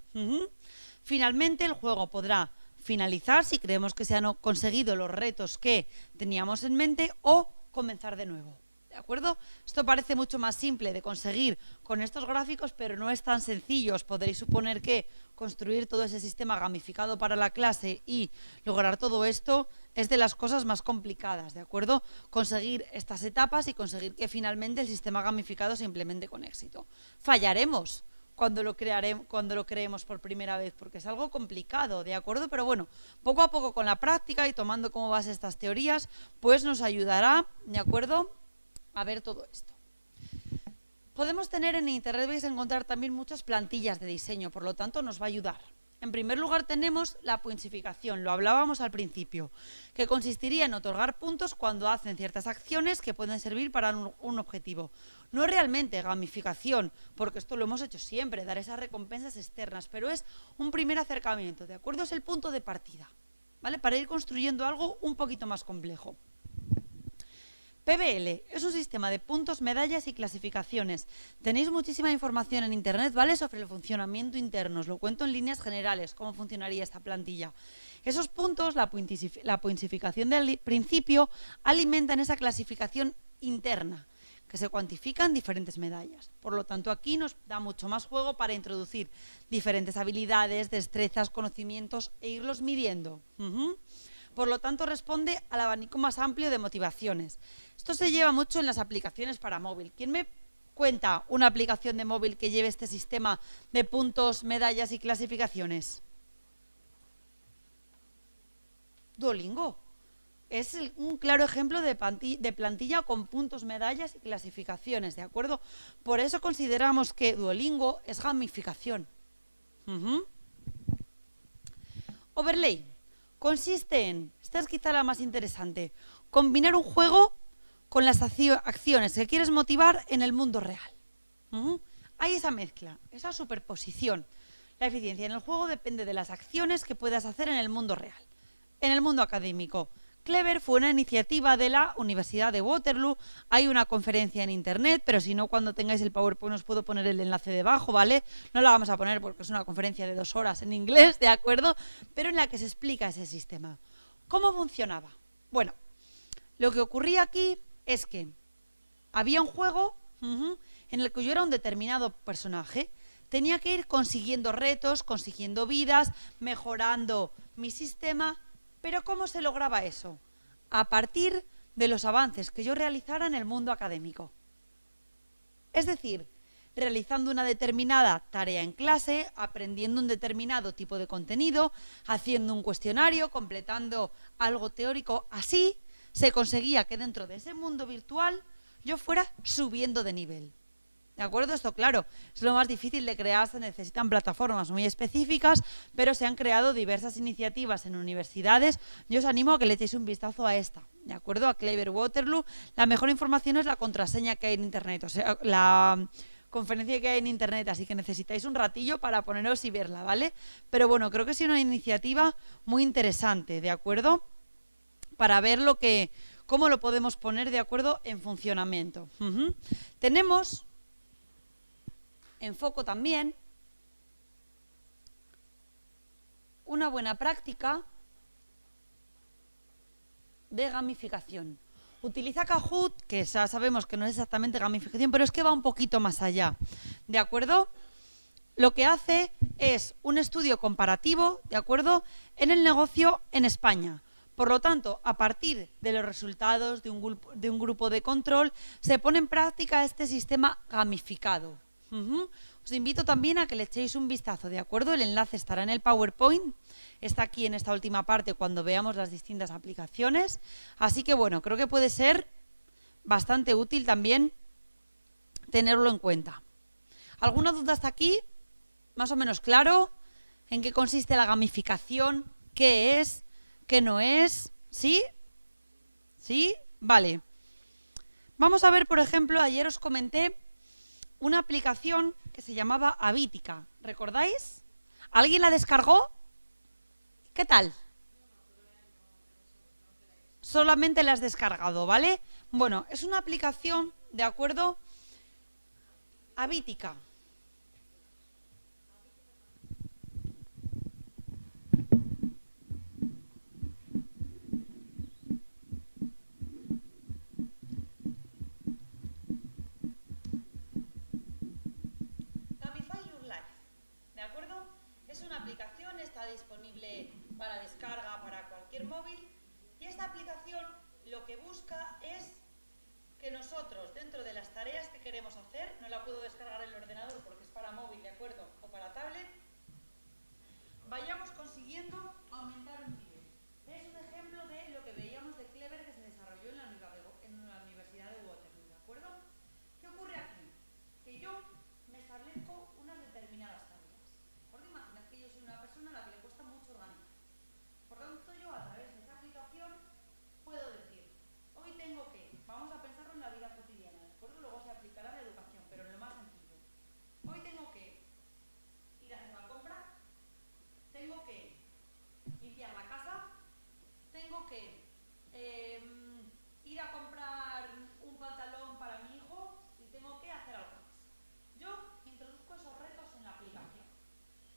Finalmente, el juego podrá finalizar si creemos que se han conseguido los retos que teníamos en mente o comenzar de nuevo. ¿De acuerdo? Esto parece mucho más simple de conseguir con estos gráficos, pero no es tan sencillo. Os podréis suponer que construir todo ese sistema gamificado para la clase y lograr todo esto es de las cosas más complicadas, ¿de acuerdo? Conseguir estas etapas y conseguir que finalmente el sistema gamificado se implemente con éxito. Fallaremos cuando lo creemos por primera vez, porque es algo complicado, ¿de acuerdo? Pero bueno, poco a poco con la práctica y tomando como base estas teorías, pues nos ayudará, ¿de acuerdo?, a ver todo esto. Podemos tener en internet, vais a encontrar también muchas plantillas de diseño, por lo tanto nos va a ayudar. En primer lugar tenemos la pointsificación, lo hablábamos al principio, que consistiría en otorgar puntos cuando hacen ciertas acciones que pueden servir para un objetivo. No es realmente gamificación, porque esto lo hemos hecho siempre, dar esas recompensas externas, pero es un primer acercamiento, ¿de acuerdo? Es el punto de partida, ¿vale?, para ir construyendo algo un poquito más complejo. PBL es un sistema de puntos, medallas y clasificaciones. Tenéis muchísima información en internet, ¿vale?, sobre el funcionamiento interno. Os lo cuento en líneas generales, cómo funcionaría esta plantilla. Esos puntos, la pointsificación del principio, alimentan esa clasificación interna, que se cuantifica en diferentes medallas. Por lo tanto, aquí nos da mucho más juego para introducir diferentes habilidades, destrezas, conocimientos e irlos midiendo. Por lo tanto, responde al abanico más amplio de motivaciones. Esto se lleva mucho en las aplicaciones para móvil. ¿Quién me cuenta una aplicación de móvil que lleve este sistema de puntos, medallas y clasificaciones? Duolingo. Es un claro ejemplo de plantilla con puntos, medallas y clasificaciones, ¿de acuerdo? Por eso consideramos que Duolingo es gamificación. Overlay. Consiste en, esta es quizá la más interesante, combinar un juego con las acciones que quieres motivar en el mundo real. Hay esa mezcla, esa superposición. La eficiencia en el juego depende de las acciones que puedas hacer en el mundo real. En el mundo académico, Clever fue una iniciativa de la Universidad de Waterloo. Hay una conferencia en internet, pero si no, cuando tengáis el PowerPoint os puedo poner el enlace debajo, ¿vale? No la vamos a poner porque es una conferencia de 2 horas en inglés, ¿de acuerdo? Pero en la que se explica ese sistema. ¿Cómo funcionaba? Bueno, lo que ocurría aquí es que había un juego en el que yo era un determinado personaje. Tenía que ir consiguiendo retos, consiguiendo vidas, mejorando mi sistema. ¿Pero cómo se lograba eso? A partir de los avances que yo realizara en el mundo académico. Es decir, realizando una determinada tarea en clase, aprendiendo un determinado tipo de contenido, haciendo un cuestionario, completando algo teórico. Así se conseguía que dentro de ese mundo virtual yo fuera subiendo de nivel. ¿De acuerdo? Esto, claro, es lo más difícil de crear, se necesitan plataformas muy específicas, pero se han creado diversas iniciativas en universidades. Yo os animo a que le echéis un vistazo a esta, ¿de acuerdo? A Clever Waterloo. La mejor información es la contraseña que hay en internet, o sea, la conferencia que hay en internet, así que necesitáis un ratillo para poneros y verla, ¿vale? Pero bueno, creo que es una iniciativa muy interesante, ¿de acuerdo? Para ver cómo lo podemos poner de acuerdo en funcionamiento. Tenemos en foco también una buena práctica de gamificación. Utiliza Kahoot, que ya sabemos que no es exactamente gamificación, pero es que va un poquito más allá, ¿de acuerdo? Lo que hace es un estudio comparativo, ¿de acuerdo?, en el negocio en España. Por lo tanto, a partir de los resultados de un grupo de control, se pone en práctica este sistema gamificado. Os invito también a que le echéis un vistazo, ¿de acuerdo? El enlace estará en el PowerPoint, está aquí en esta última parte cuando veamos las distintas aplicaciones. Así que bueno, creo que puede ser bastante útil también tenerlo en cuenta. ¿Alguna duda hasta aquí? ¿Más o menos claro en qué consiste la gamificación? ¿Qué es? ¿Qué no es? ¿Sí? ¿Sí? Vale. Vamos a ver, por ejemplo, ayer os comenté una aplicación que se llamaba Habitica. ¿Recordáis? ¿Alguien la descargó? ¿Qué tal? Solamente la has descargado, ¿vale? Bueno, es una aplicación, ¿de acuerdo? Habitica. Gamify Your Life, ¿de acuerdo? Es una aplicación, está disponible para descarga para cualquier móvil y esta aplicación lo que busca es que nosotros, dentro de las tareas que queremos hacer, no la puedo descargar en el ordenador porque es para móvil, ¿de acuerdo? O para tablet, vayamos consiguiendo aumentar un nivel. Es un ejemplo de lo que veíamos de Clever que se desarrolló en la Universidad de Waterloo, ¿de acuerdo? ¿Qué ocurre aquí? Que yo me establezco unas determinadas tareas. Por imaginar que yo soy una persona a la que le cuesta mucho organizar. Por lo tanto, yo a través de esa aplicación puedo decir, hoy tengo que, vamos a pensarlo en la vida cotidiana, ¿de acuerdo? Luego se aplicará a la educación, pero en lo más sencillo. Hoy tengo que ir a hacer la compra, tengo que limpiar la casa, tengo que ir a comprar un pantalón para mi hijo y tengo que hacer algo más. Yo introduzco esos retos en la aplicación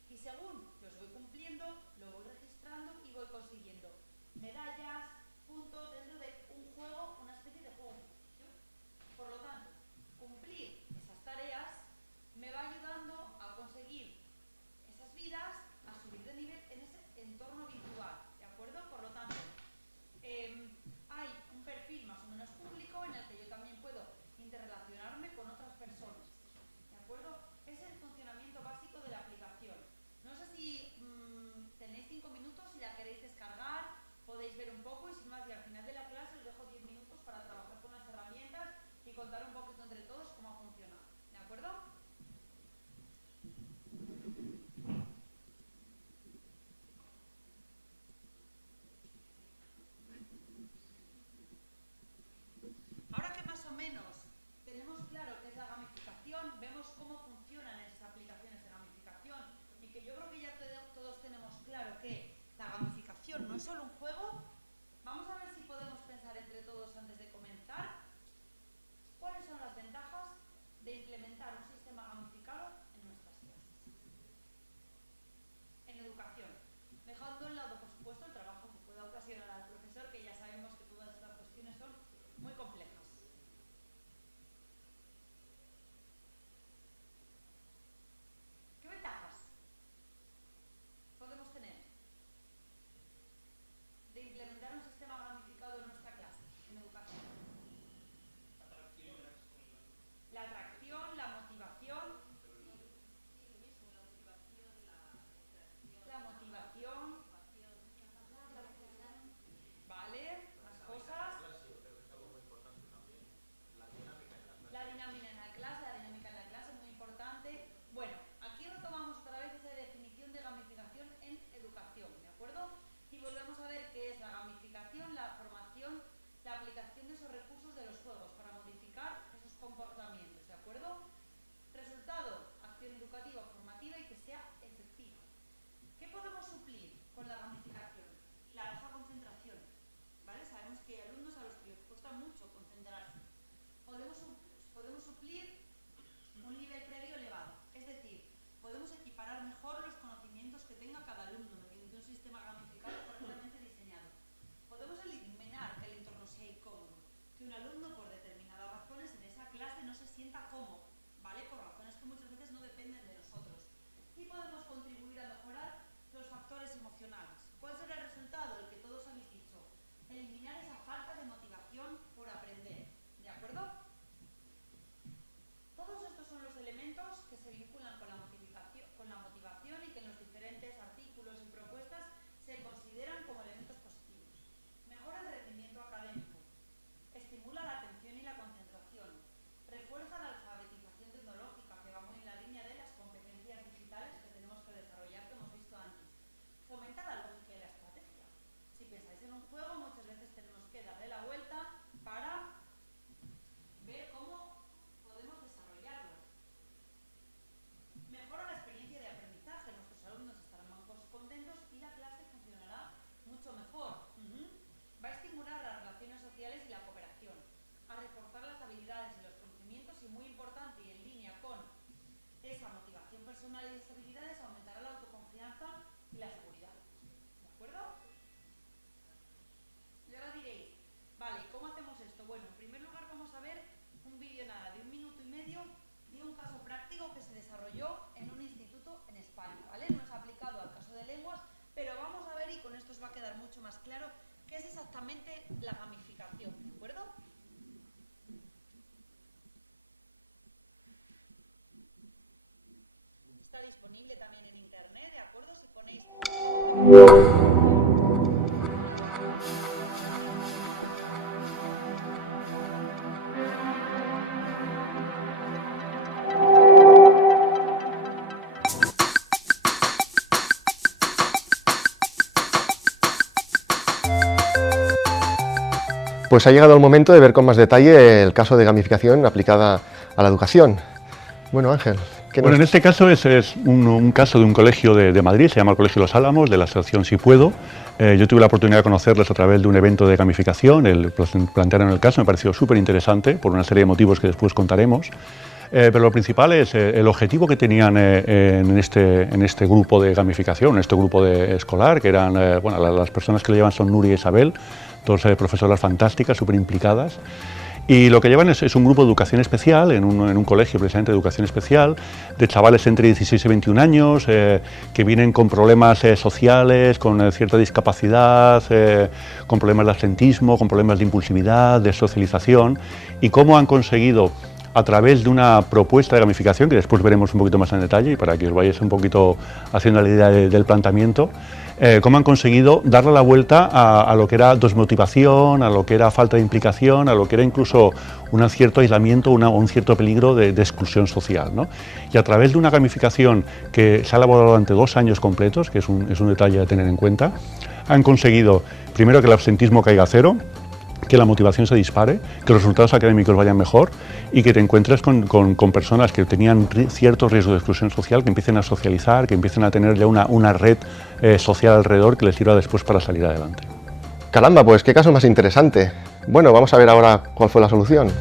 y según los voy cumpliendo, lo voy registrando y voy consiguiendo medallas, puntos dentro de un juego, una especie de juego. Por lo tanto, cumplir esas tareas me va ayudando a conseguir esas vidas, a subir de nivel en ese entorno virtual, ¿de acuerdo? Por lo tanto, hay un perfil más o menos público en el que yo también puedo interrelacionarme con otras personas, ¿de acuerdo? Es el funcionamiento básico de la aplicación. No sé si tenéis 5 minutos, si la queréis descargar, podéis ver un poco y sin más, y al final de la clase os dejo 10 minutos para trabajar con las herramientas y contar un poquito entre todos cómo ha funcionado, ¿de acuerdo? Ahora que más o menos tenemos claro qué es la gamificación, vemos cómo funcionan esas aplicaciones de gamificación y que yo creo que ya todos tenemos claro que la gamificación no es solo un juego, vamos a ver si podemos pensar entre todos antes de comenzar cuáles son las ventajas de implementar un sistema gamificado en nuestras clases. En educación, dejando de lado, por supuesto, el trabajo que pueda ocasionar al profesor, que ya sabemos que todas estas cuestiones son muy complejas. ¿Qué ventajas podemos tener de implementar un sistema gamificado en nuestra clase, en educación? La atracción, la motivación. La motivación. Vale, más cosas. La dinámica en la clase, muy importante. Bueno, aquí retomamos otra vez esa definición de gamificación en educación, ¿de acuerdo? Y volvemos a ver qué es la gamificación, la formación, la aplicación de esos recursos de los juegos para modificar esos comportamientos, ¿de acuerdo? Resultado, acción educativa o formativa y que sea efectiva. ¿Qué podemos suplir con la gamificación? La baja concentración, ¿vale? Sabemos que hay alumnos a los que les cuesta mucho concentrarse. Podemos suplir un nivel previo elevado, es decir, podemos equiparar mejor los conocimientos que tenga cada alumno mediante un sistema gamificado correctamente diseñado. Podemos eliminar que el entorno sea incómodo, que un alumno por determinadas razones en esa clase no se sienta cómodo, ¿vale? Por razones que muchas veces no dependen de nosotros. Y podemos contribuir a mejorar los factores emocionales. ¿Cuál será el resultado? El que todos habéis dicho. eliminar esa falta de motivación por aprender, ¿de acuerdo? Todos estos son los elementos que se vinculan con la motivación y que en los diferentes artículos y propuestas se consideran como elementos positivos. Mejora el rendimiento académico, estimula la atención y la concentración, refuerza la alfabetización tecnológica, que va muy en la línea de las competencias digitales que tenemos que desarrollar, que hemos visto antes. Fomenta la lógica y la estrategia. Si pensáis en un juego, muchas veces tenemos que darle la vuelta para ver cómo podemos desarrollarlo. Mejora la experiencia de aprendizaje, nuestros alumnos estarán más contentos y la clase funcionará mucho mejor. Va a estimular las relaciones sociales y la cooperación, a reforzar las habilidades y los conocimientos y, muy importante y en línea con esa motivación personal y esas habilidades, aumentará la autoconfianza y la seguridad. ¿De acuerdo? Y ahora diréis, vale, ¿cómo hacemos esto? Bueno, en primer lugar vamos a ver un vídeo nada de 1 minuto y medio de un caso práctico que se desarrolló en un instituto en España, ¿vale? No es aplicado al caso de lenguas, pero vamos a ver, y con esto os va a quedar mucho más claro, qué es exactamente la gamificación, ¿de acuerdo? Está disponible también en internet, ¿de acuerdo? Si ponéis Pues ha llegado el momento de ver con más detalle el caso de gamificación aplicada a la educación. Bueno, Ángel, Bueno, en este caso es un caso de un colegio de Madrid, se llama el Colegio Los Álamos, de la asociación Si Puedo. Yo tuve la oportunidad de conocerles a través de un evento de gamificación, plantearon el caso, me pareció súper interesante por una serie de motivos que después contaremos. Pero lo principal es el objetivo que tenían en este grupo de gamificación, en este grupo escolar, que eran, las personas que lo llevan son Nuria e Isabel, dos profesoras fantásticas, súper implicadas. Y lo que llevan es un grupo de educación especial, en un colegio precisamente de educación especial, de chavales entre 16 y 21 años, que vienen con problemas sociales, con cierta discapacidad, con problemas de absentismo, con problemas de impulsividad, de socialización, y cómo han conseguido, a través de una propuesta de gamificación, que después veremos un poquito más en detalle, y para que os vayáis un poquito haciendo la idea del planteamiento, cómo han conseguido darle la vuelta a lo que era desmotivación, a lo que era falta de implicación, a lo que era incluso un cierto aislamiento o un cierto peligro de exclusión social, ¿no? Y a través de una gamificación que se ha elaborado durante 2 años completos, que es un detalle a tener en cuenta, han conseguido, primero, que el absentismo caiga a cero, que la motivación se dispare, que los resultados académicos vayan mejor y que te encuentres con personas que tenían cierto riesgo de exclusión social, que empiecen a socializar, que empiecen a tener ya una red social alrededor que les sirva después para salir adelante. Caramba, pues qué caso más interesante. Bueno, vamos a ver ahora cuál fue la solución.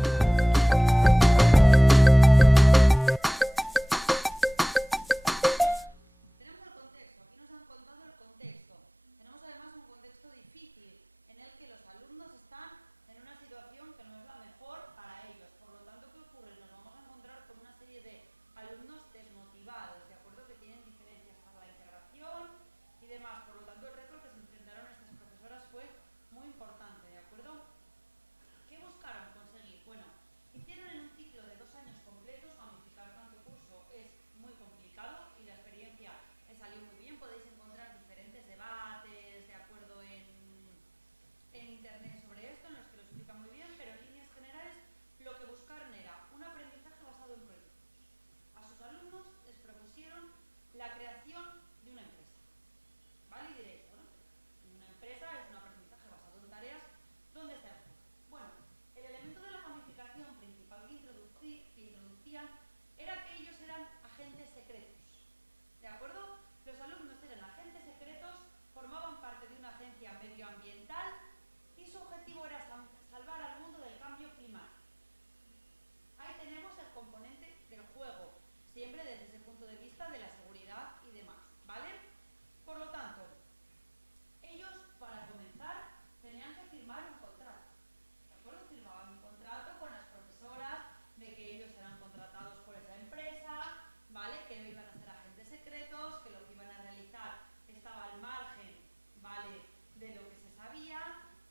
de lo que se sabía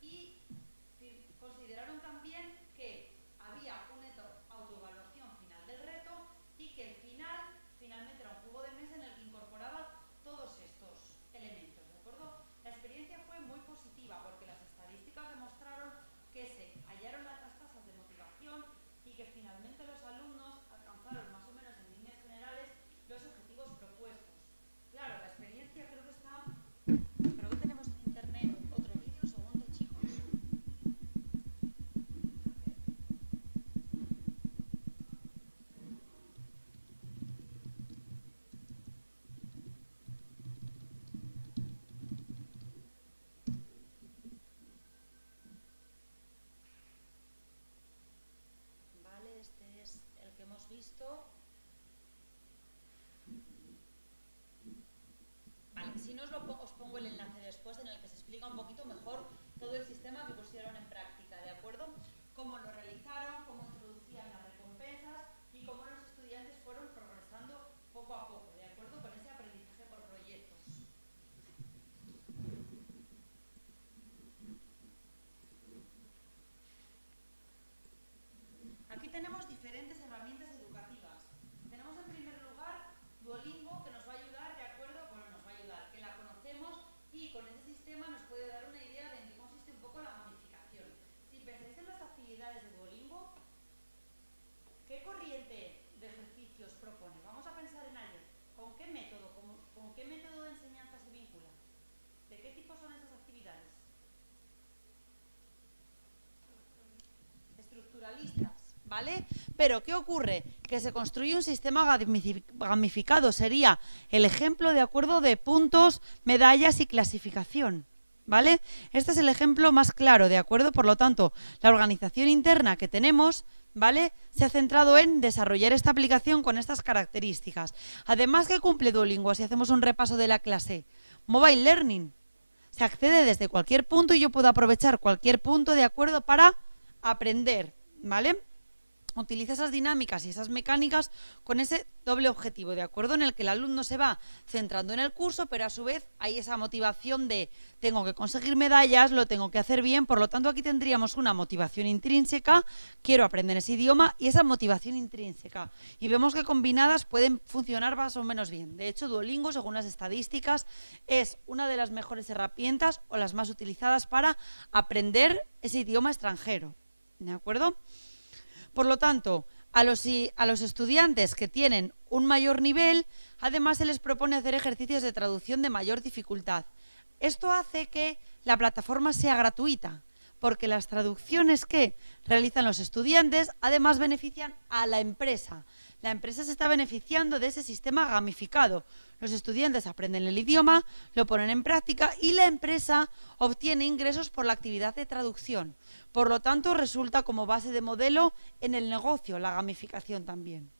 y positiva, porque las estadísticas demostraron que se hallaron altas tasas de motivación y que finalmente los alumnos alcanzaron más o menos en líneas generales los objetivos propuestos. Claro, la experiencia creo que está... Creo que tenemos en internet otro vídeo, un segundo, chicos. Vale, este es el que hemos visto. Vale, si no os pongo el enlace después en el que se explica un poquito mejor todo el sistema que pusieron en práctica, ¿de acuerdo? Cómo lo realizaron, cómo introducían las recompensas y cómo los estudiantes fueron progresando poco a poco, ¿de acuerdo? Con ese aprendizaje por proyectos. Aquí tenemos diferentes herramientas educativas. Tenemos en primer lugar Duolingo, que nos va a ayudar, ¿de acuerdo? Bueno, nos va a ayudar, que la conocemos y con ese sistema nos puede dar una idea de en qué consiste un poco la gamificación. Si pensáis en las actividades de Duolingo, ¿qué corriente de ejercicios propone? Vamos a pensar en ello. ¿Con qué método? ¿Con qué método de enseñanza se vincula? ¿De qué tipo son esas actividades? Estructuralistas, ¿vale? Pero ¿qué ocurre? Que se construye un sistema gamificado. Sería el ejemplo, de acuerdo, de puntos, medallas y clasificación, ¿vale? Este es el ejemplo más claro, ¿de acuerdo? Por lo tanto, la organización interna que tenemos, ¿vale?, se ha centrado en desarrollar esta aplicación con estas características. Además, ¿qué cumple Duolingo? Si hacemos un repaso de la clase. Mobile Learning. Se accede desde cualquier punto y yo puedo aprovechar cualquier punto, ¿de acuerdo?, para aprender, ¿vale? Utiliza esas dinámicas y esas mecánicas con ese doble objetivo, ¿de acuerdo? En el que el alumno se va centrando en el curso, pero a su vez hay esa motivación de tengo que conseguir medallas, lo tengo que hacer bien, por lo tanto aquí tendríamos una motivación intrínseca, quiero aprender ese idioma, y esa motivación intrínseca. Y vemos que combinadas pueden funcionar más o menos bien. De hecho, Duolingo, según las estadísticas, es una de las mejores herramientas o las más utilizadas para aprender ese idioma extranjero, ¿de acuerdo? Por lo tanto, a los estudiantes que tienen un mayor nivel, además se les propone hacer ejercicios de traducción de mayor dificultad. Esto hace que la plataforma sea gratuita, porque las traducciones que realizan los estudiantes además benefician a la empresa. La empresa se está beneficiando de ese sistema gamificado. Los estudiantes aprenden el idioma, lo ponen en práctica y la empresa obtiene ingresos por la actividad de traducción. Por lo tanto, resulta como base de modelo en el negocio, la gamificación también.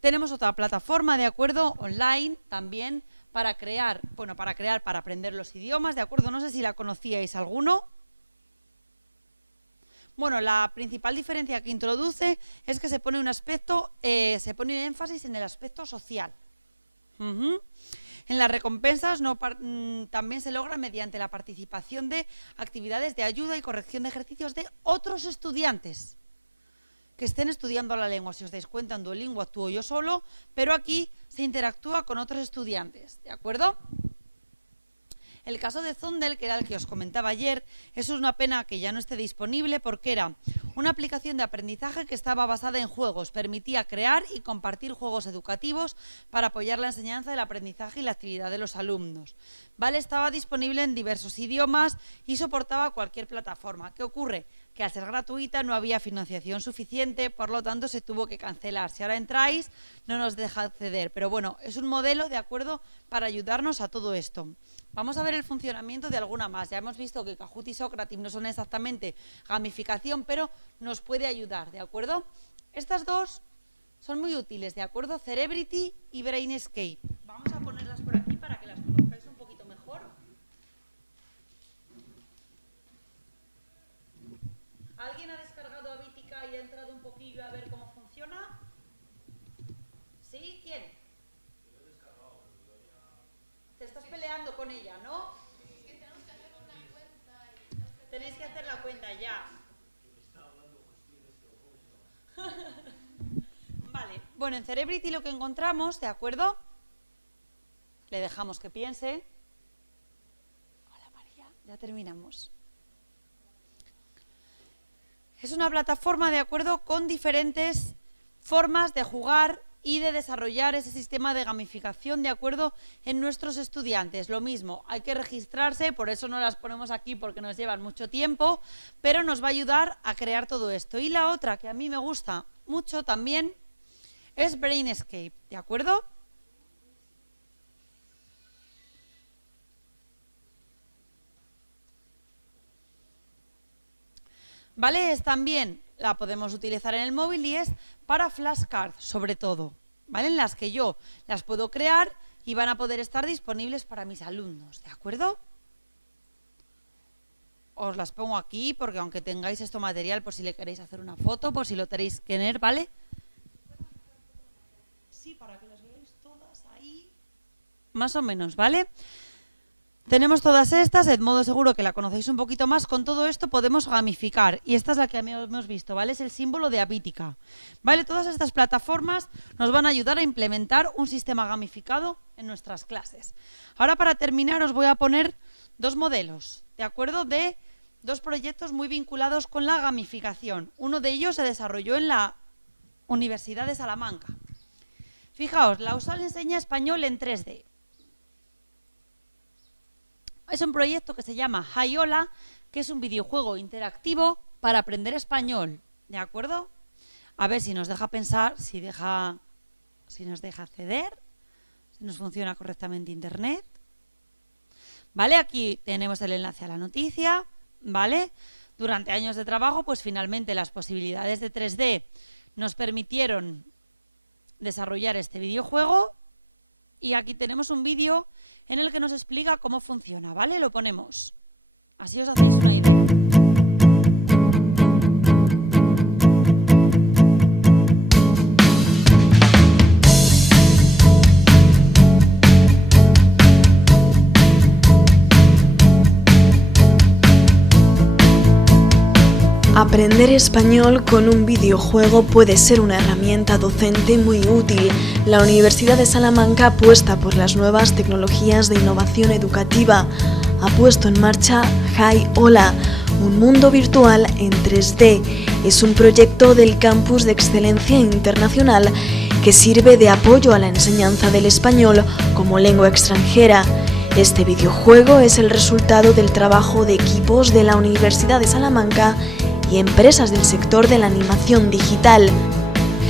Tenemos otra plataforma, de acuerdo, online también, para aprender los idiomas, de acuerdo. No sé si la conocíais alguno. Bueno, la principal diferencia que introduce es que se pone un énfasis en el aspecto social. En las recompensas también se logra mediante la participación de actividades de ayuda y corrección de ejercicios de otros estudiantes que estén estudiando la lengua. Si os dais cuenta, en Duolingo actúo yo solo, pero aquí se interactúa con otros estudiantes, ¿de acuerdo? El caso de Zondel, que era el que os comentaba ayer, eso es una pena que ya no esté disponible porque era una aplicación de aprendizaje que estaba basada en juegos, permitía crear y compartir juegos educativos para apoyar la enseñanza, el aprendizaje y la actividad de los alumnos. ¿Vale? Estaba disponible en diversos idiomas y soportaba cualquier plataforma. ¿Qué ocurre? Que al ser gratuita no había financiación suficiente, por lo tanto se tuvo que cancelar. Si ahora entráis, no nos deja acceder. Pero bueno, es un modelo, de acuerdo, para ayudarnos a todo esto. Vamos a ver el funcionamiento de alguna más. Ya hemos visto que Kahoot y Socrative no son exactamente gamificación, pero nos puede ayudar, ¿de acuerdo? Estas dos son muy útiles, ¿de acuerdo? Cerebrity y Brainscape. Vamos a ponerlas por aquí para que las conozcáis un poquito mejor. ¿Alguien ha descargado Avítica y ha entrado un poquillo a ver cómo funciona? ¿Sí? ¿Quién? Te estás peleando con ella, ¿no? Tenéis que hacer la cuenta ya. Vale, bueno, en Cerebrity lo que encontramos, ¿de acuerdo? Le dejamos que piense. Hola, María. Ya terminamos. Es una plataforma, de acuerdo, con diferentes formas de jugar y de desarrollar ese sistema de gamificación, de acuerdo, en nuestros estudiantes. Lo mismo, hay que registrarse, por eso no las ponemos aquí porque nos llevan mucho tiempo, pero nos va a ayudar a crear todo esto. Y la otra que a mí me gusta mucho también es Brainscape, ¿de acuerdo? ¿Vale? Es también, la podemos utilizar en el móvil y es para flashcards, sobre todo, ¿vale? En las que yo las puedo crear y van a poder estar disponibles para mis alumnos, ¿de acuerdo? Os las pongo aquí porque aunque tengáis esto material, por si le queréis hacer una foto, por si lo queréis tener, ¿vale? Sí, para que las veáis todas ahí. Más o menos, ¿vale? Tenemos todas estas, de modo seguro que la conocéis un poquito más. Con todo esto podemos gamificar, y esta es la que hemos visto, ¿vale? Es el símbolo de Avítica, ¿vale? Todas estas plataformas nos van a ayudar a implementar un sistema gamificado en nuestras clases. Ahora, para terminar, os voy a poner dos modelos, ¿de acuerdo? De dos proyectos muy vinculados con la gamificación. Uno de ellos se desarrolló en la Universidad de Salamanca. Fijaos, la USAL enseña español en 3D. Es un proyecto que se llama Hayola, que es un videojuego interactivo para aprender español, ¿de acuerdo? A ver si nos deja pensar, si nos deja acceder, si nos funciona correctamente internet. ¿Vale? Aquí tenemos el enlace a la noticia, ¿vale? Durante años de trabajo, pues finalmente las posibilidades de 3D nos permitieron desarrollar este videojuego. Y aquí tenemos un vídeo en el que nos explica cómo funciona, ¿vale? Lo ponemos. Así os hacéis una idea. Aprender español con un videojuego puede ser una herramienta docente muy útil. La Universidad de Salamanca apuesta por las nuevas tecnologías de innovación educativa. Ha puesto en marcha Hayola, un mundo virtual en 3D. Es un proyecto del Campus de Excelencia Internacional que sirve de apoyo a la enseñanza del español como lengua extranjera. Este videojuego es el resultado del trabajo de equipos de la Universidad de Salamanca y empresas del sector de la animación digital.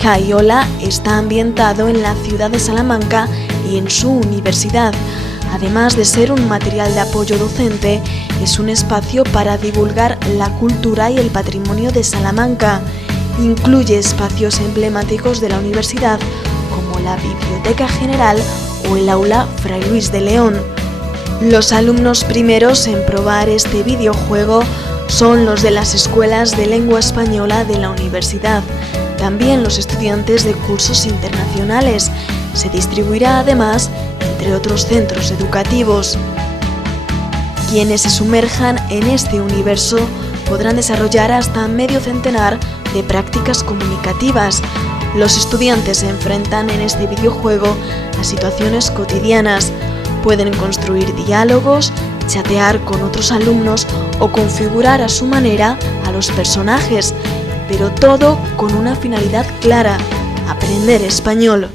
Hayola está ambientado en la ciudad de Salamanca y en su universidad. Además de ser un material de apoyo docente, es un espacio para divulgar la cultura y el patrimonio de Salamanca. Incluye espacios emblemáticos de la universidad, como la Biblioteca General o el Aula Fray Luis de León. Los alumnos primeros en probar este videojuego son los de las escuelas de lengua española de la universidad. También los estudiantes de cursos internacionales. Se distribuirá además entre otros centros educativos. Quienes se sumerjan en este universo podrán desarrollar hasta medio centenar de prácticas comunicativas. Los estudiantes se enfrentan en este videojuego a situaciones cotidianas. Pueden construir diálogos, chatear con otros alumnos o configurar a su manera a los personajes, pero todo con una finalidad clara: aprender español.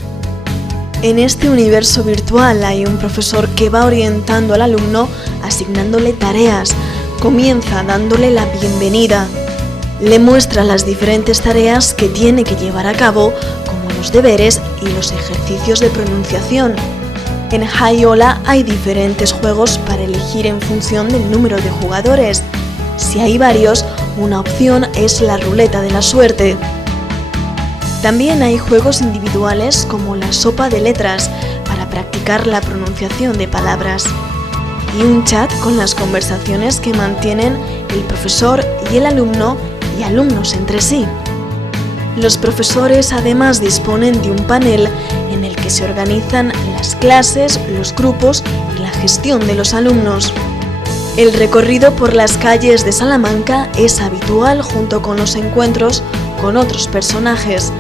En este universo virtual hay un profesor que va orientando al alumno, asignándole tareas. Comienza dándole la bienvenida. Le muestra las diferentes tareas que tiene que llevar a cabo, como los deberes y los ejercicios de pronunciación. En Hayola hay diferentes juegos para elegir en función del número de jugadores. Si hay varios, una opción es la ruleta de la suerte. También hay juegos individuales como la sopa de letras para practicar la pronunciación de palabras. Y un chat con las conversaciones que mantienen el profesor y el alumno y alumnos entre sí. Los profesores además disponen de un panel en el que se organizan las clases, los grupos y la gestión de los alumnos. El recorrido por las calles de Salamanca es habitual junto con los encuentros con otros personajes.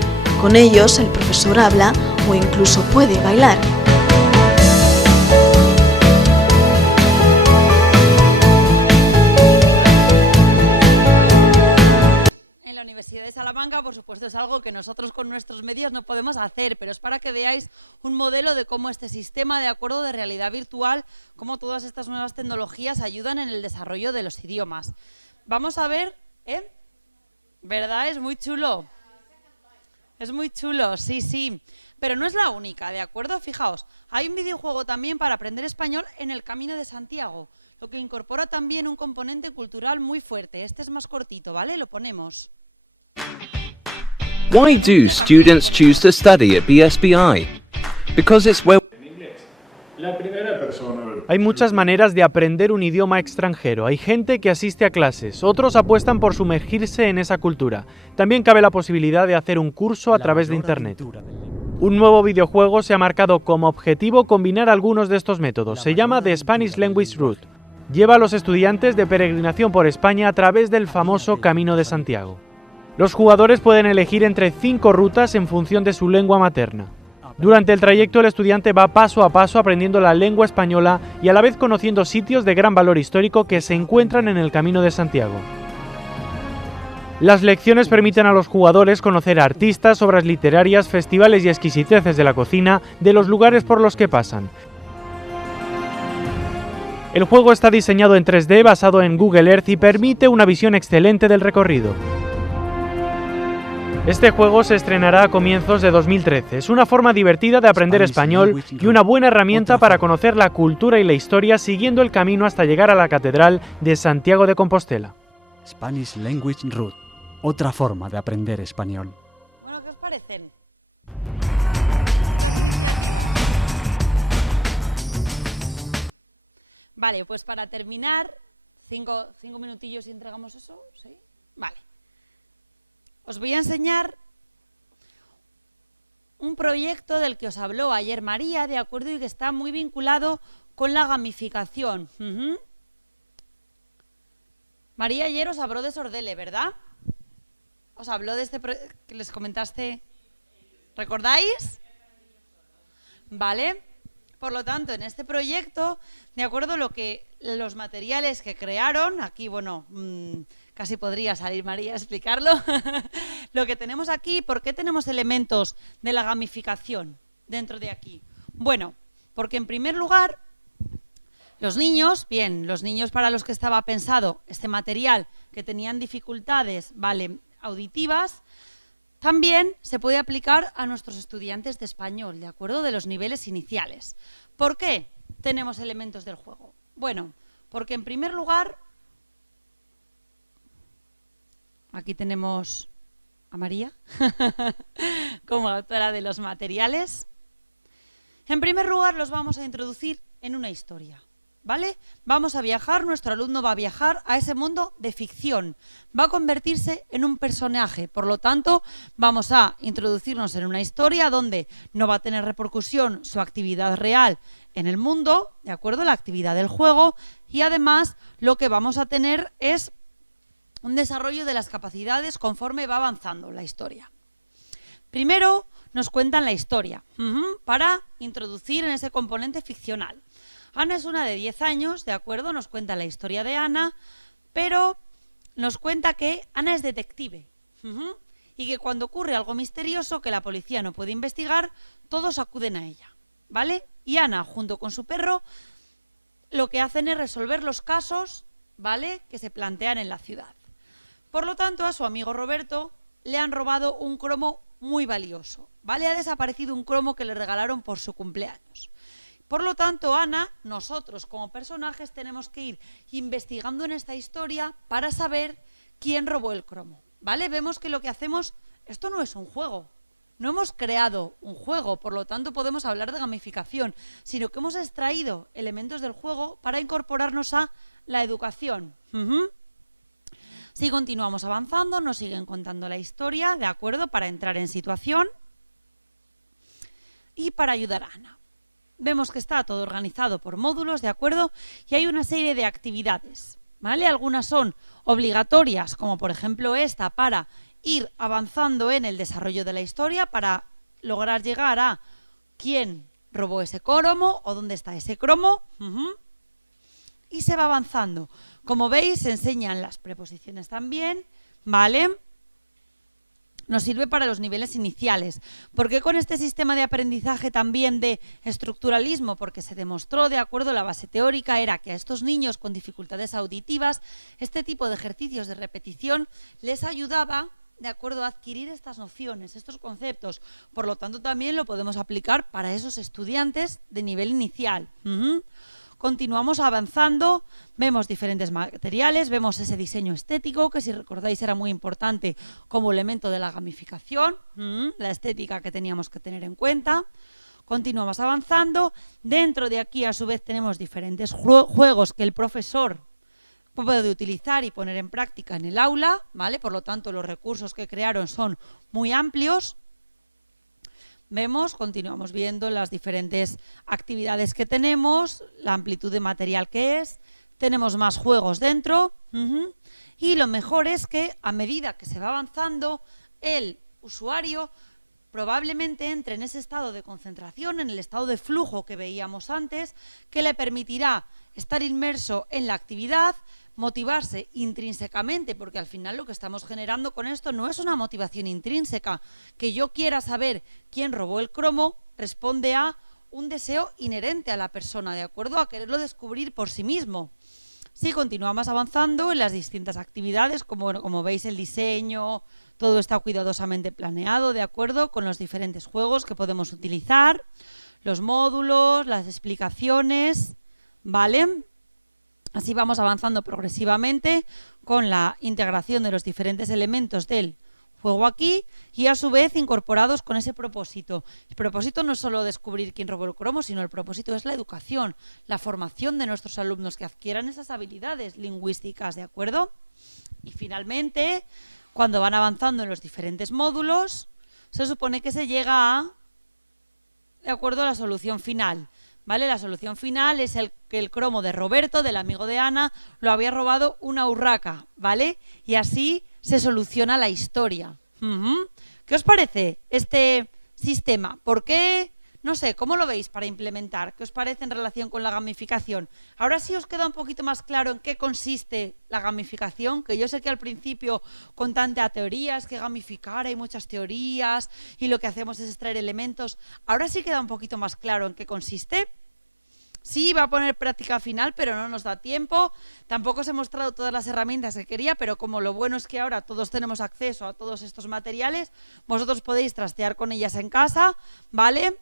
Con ellos el profesor habla o incluso puede bailar. de Salamanca, por supuesto, es algo que nosotros con nuestros medios no podemos hacer, pero es para que veáis un modelo de cómo este sistema de acuerdo de realidad virtual, cómo todas estas nuevas tecnologías ayudan en el desarrollo de los idiomas. Vamos a ver, ¿verdad? Es muy chulo. Es muy chulo, sí, sí. Pero no es la única, ¿de acuerdo? Fijaos, hay un videojuego también para aprender español en el Camino de Santiago, lo que incorpora también un componente cultural muy fuerte. Este es más cortito, ¿vale? Lo ponemos. Why do students choose to study at BSBI? Because it's where Hay muchas maneras de aprender un idioma extranjero. Hay gente que asiste a clases, otros apuestan por sumergirse en esa cultura. También cabe la posibilidad de hacer un curso a través de Internet. Un nuevo videojuego se ha marcado como objetivo combinar algunos de estos métodos. Se llama The Spanish Language Route. Lleva a los estudiantes de peregrinación por España a través del famoso Camino de Santiago. Los jugadores pueden elegir entre 5 rutas en función de su lengua materna. Durante el trayecto el estudiante va paso a paso aprendiendo la lengua española y a la vez conociendo sitios de gran valor histórico que se encuentran en el Camino de Santiago. Las lecciones permiten a los jugadores conocer artistas, obras literarias, festivales y exquisiteces de la cocina de los lugares por los que pasan. El juego está diseñado en 3D basado en Google Earth y permite una visión excelente del recorrido. Este juego se estrenará a comienzos de 2013. Es una forma divertida de aprender español y una buena herramienta para conocer la cultura y la historia siguiendo el camino hasta llegar a la Catedral de Santiago de Compostela. Spanish Language Route, otra forma de aprender español. Bueno, ¿qué os parecen estas iniciativas? Vale, pues para terminar, cinco minutillos y entregamos eso, ¿sí? Vale. Os voy a enseñar un proyecto del que os habló ayer María, ¿de acuerdo? Y que está muy vinculado con la gamificación. María ayer os habló de Sordele, ¿verdad? Os habló de este que les comentaste. ¿Recordáis? Vale. Por lo tanto, en este proyecto, de acuerdo, los materiales que crearon, aquí, bueno, casi podría salir María a explicarlo, lo que tenemos aquí, ¿por qué tenemos elementos de la gamificación dentro de aquí? Bueno, porque en primer lugar, los niños para los que estaba pensado este material, que tenían dificultades, vale, auditivas, también se puede aplicar a nuestros estudiantes de español, ¿de acuerdo? De los niveles iniciales. ¿Por qué tenemos elementos del juego? Bueno, porque en primer lugar, aquí tenemos a María como autora de los materiales. En primer lugar, los vamos a introducir en una historia, ¿vale? Vamos a viajar, nuestro alumno va a viajar a ese mundo de ficción, va a convertirse en un personaje, por lo tanto vamos a introducirnos en una historia donde no va a tener repercusión su actividad real en el mundo, ¿de acuerdo? La actividad del juego, y además lo que vamos a tener es un desarrollo de las capacidades conforme va avanzando la historia. Primero nos cuentan la historia para introducir en ese componente ficcional. Ana es una de 10 años, ¿de acuerdo? Nos cuenta la historia de Ana, pero nos cuenta que Ana es detective y que cuando ocurre algo misterioso que la policía no puede investigar, todos acuden a ella, ¿vale? Y Ana, junto con su perro, lo que hacen es resolver los casos, ¿vale?, que se plantean en la ciudad. Por lo tanto, a su amigo Roberto le han robado un cromo muy valioso, ¿vale? Ha desaparecido un cromo que le regalaron por su cumpleaños. Por lo tanto, Ana, nosotros como personajes tenemos que ir investigando en esta historia para saber quién robó el cromo, ¿vale? Vemos que lo que hacemos, esto no es un juego, no hemos creado un juego, por lo tanto podemos hablar de gamificación, sino que hemos extraído elementos del juego para incorporarnos a la educación. Si continuamos avanzando, nos siguen contando la historia, ¿de acuerdo?, para entrar en situación y para ayudar a Ana. Vemos que está todo organizado por módulos, ¿de acuerdo? Y hay una serie de actividades, ¿vale? Algunas son obligatorias, como por ejemplo esta, para ir avanzando en el desarrollo de la historia, para lograr llegar a quién robó ese cromo o dónde está ese cromo. Y se va avanzando. Como veis, se enseñan las preposiciones también, ¿vale? nos sirve para los niveles iniciales. ¿Por qué con este sistema de aprendizaje también de estructuralismo? Porque se demostró, de acuerdo, la base teórica era que a estos niños con dificultades auditivas, este tipo de ejercicios de repetición les ayudaba, de acuerdo, a adquirir estas nociones, estos conceptos. Por lo tanto, también lo podemos aplicar para esos estudiantes de nivel inicial. Continuamos avanzando, vemos diferentes materiales, vemos ese diseño estético, que si recordáis era muy importante como elemento de la gamificación, la estética que teníamos que tener en cuenta. Continuamos avanzando, dentro de aquí a su vez tenemos diferentes juegos que el profesor puede utilizar y poner en práctica en el aula, ¿vale? Por lo tanto, los recursos que crearon son muy amplios. Vemos, continuamos viendo las diferentes actividades que tenemos, la amplitud de material que es, tenemos más juegos dentro y lo mejor es que a medida que se va avanzando, el usuario probablemente entre en ese estado de concentración, en el estado de flujo que veíamos antes, que le permitirá estar inmerso en la actividad, motivarse intrínsecamente, porque al final lo que estamos generando con esto no es una motivación intrínseca. Que yo quiera saber quién robó el cromo responde a un deseo inherente a la persona, ¿de acuerdo? A quererlo descubrir por sí mismo. Si continuamos avanzando en las distintas actividades, como veis el diseño, todo está cuidadosamente planeado, ¿de acuerdo? Con los diferentes juegos que podemos utilizar, los módulos, las explicaciones, ¿vale? Así vamos avanzando progresivamente con la integración de los diferentes elementos del juego aquí y a su vez incorporados con ese propósito. El propósito no es solo descubrir quién robó el cromo, sino el propósito es la educación, la formación de nuestros alumnos que adquieran esas habilidades lingüísticas, ¿de acuerdo? Y finalmente, cuando van avanzando en los diferentes módulos, se supone que se llega a, de acuerdo, a la solución final. ¿Vale? La solución final es que el cromo de Roberto, del amigo de Ana, lo había robado una urraca, ¿vale? Y así se soluciona la historia. ¿Qué os parece este sistema? ¿Por qué? No sé, ¿cómo lo veis para implementar? ¿Qué os parece en relación con la gamificación? Ahora sí os queda un poquito más claro en qué consiste la gamificación, que yo sé que al principio con tanta teoría es que gamificar hay muchas teorías y lo que hacemos es extraer elementos. Ahora sí queda un poquito más claro en qué consiste. Sí, va a poner práctica final, pero no nos da tiempo. Tampoco os he mostrado todas las herramientas que quería, pero como lo bueno es que ahora todos tenemos acceso a todos estos materiales, vosotros podéis trastear con ellas en casa, ¿vale?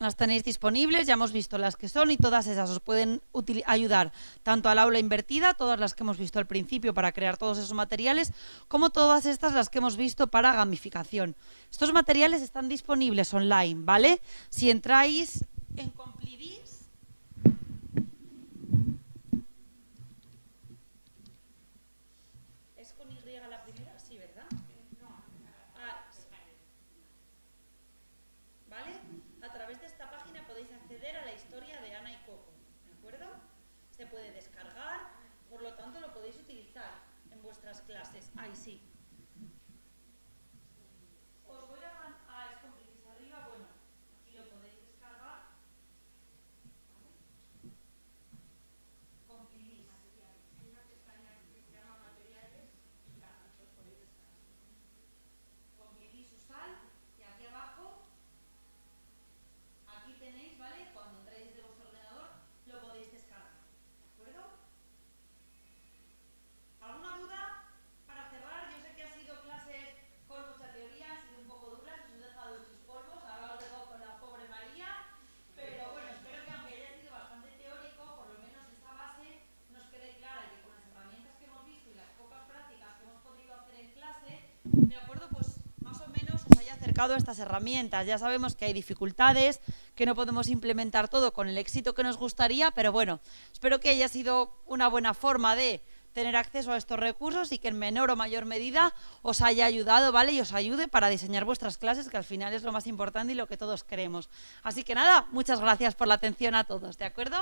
Las tenéis disponibles, ya hemos visto las que son y todas esas os pueden ayudar tanto al aula invertida, todas las que hemos visto al principio para crear todos esos materiales, como todas estas las que hemos visto para gamificación. Estos materiales están disponibles online, ¿vale? Si entráis en Complidis, ¿es con Y la primera? Sí, ¿verdad? ¿Vale? A través de esta página podéis acceder a la historia de Ana y Coco, ¿de acuerdo? Se puede descargar, por lo tanto lo podéis utilizar en vuestras clases. Ahí sí. Os voy a Complidis arriba, bueno, aquí lo podéis descargar. ¿Vale? Complidis. Hay una pestaña que se llama materiales y ya, os podéis descargar. Complidis Usal y aquí abajo. Aquí tenéis, ¿vale? Cuando entréis desde vuestro ordenador, lo podéis descargar, ¿de acuerdo? ¿Alguna duda? Para cerrar, yo sé que han sido clases con mucha teoría, han sido un poco duras, os he dejado hechos polvos, ahora os dejo con la pobre María, pero bueno, espero que aunque haya sido bastante teórico, por lo menos esa base nos quede clara y que con las herramientas que hemos visto y las pocas prácticas que hemos podido hacer en clase, ¿de acuerdo? Pues más o menos os haya acercado a estas herramientas. Ya sabemos que hay dificultades, que no podemos implementar todo con el éxito que nos gustaría, pero bueno, espero que haya sido una buena forma de tener acceso a estos recursos y que en menor o mayor medida os haya ayudado, ¿vale? Y os ayude para diseñar vuestras clases, que al final es lo más importante y lo que todos queremos. Así que nada, muchas gracias por la atención a todos, ¿de acuerdo?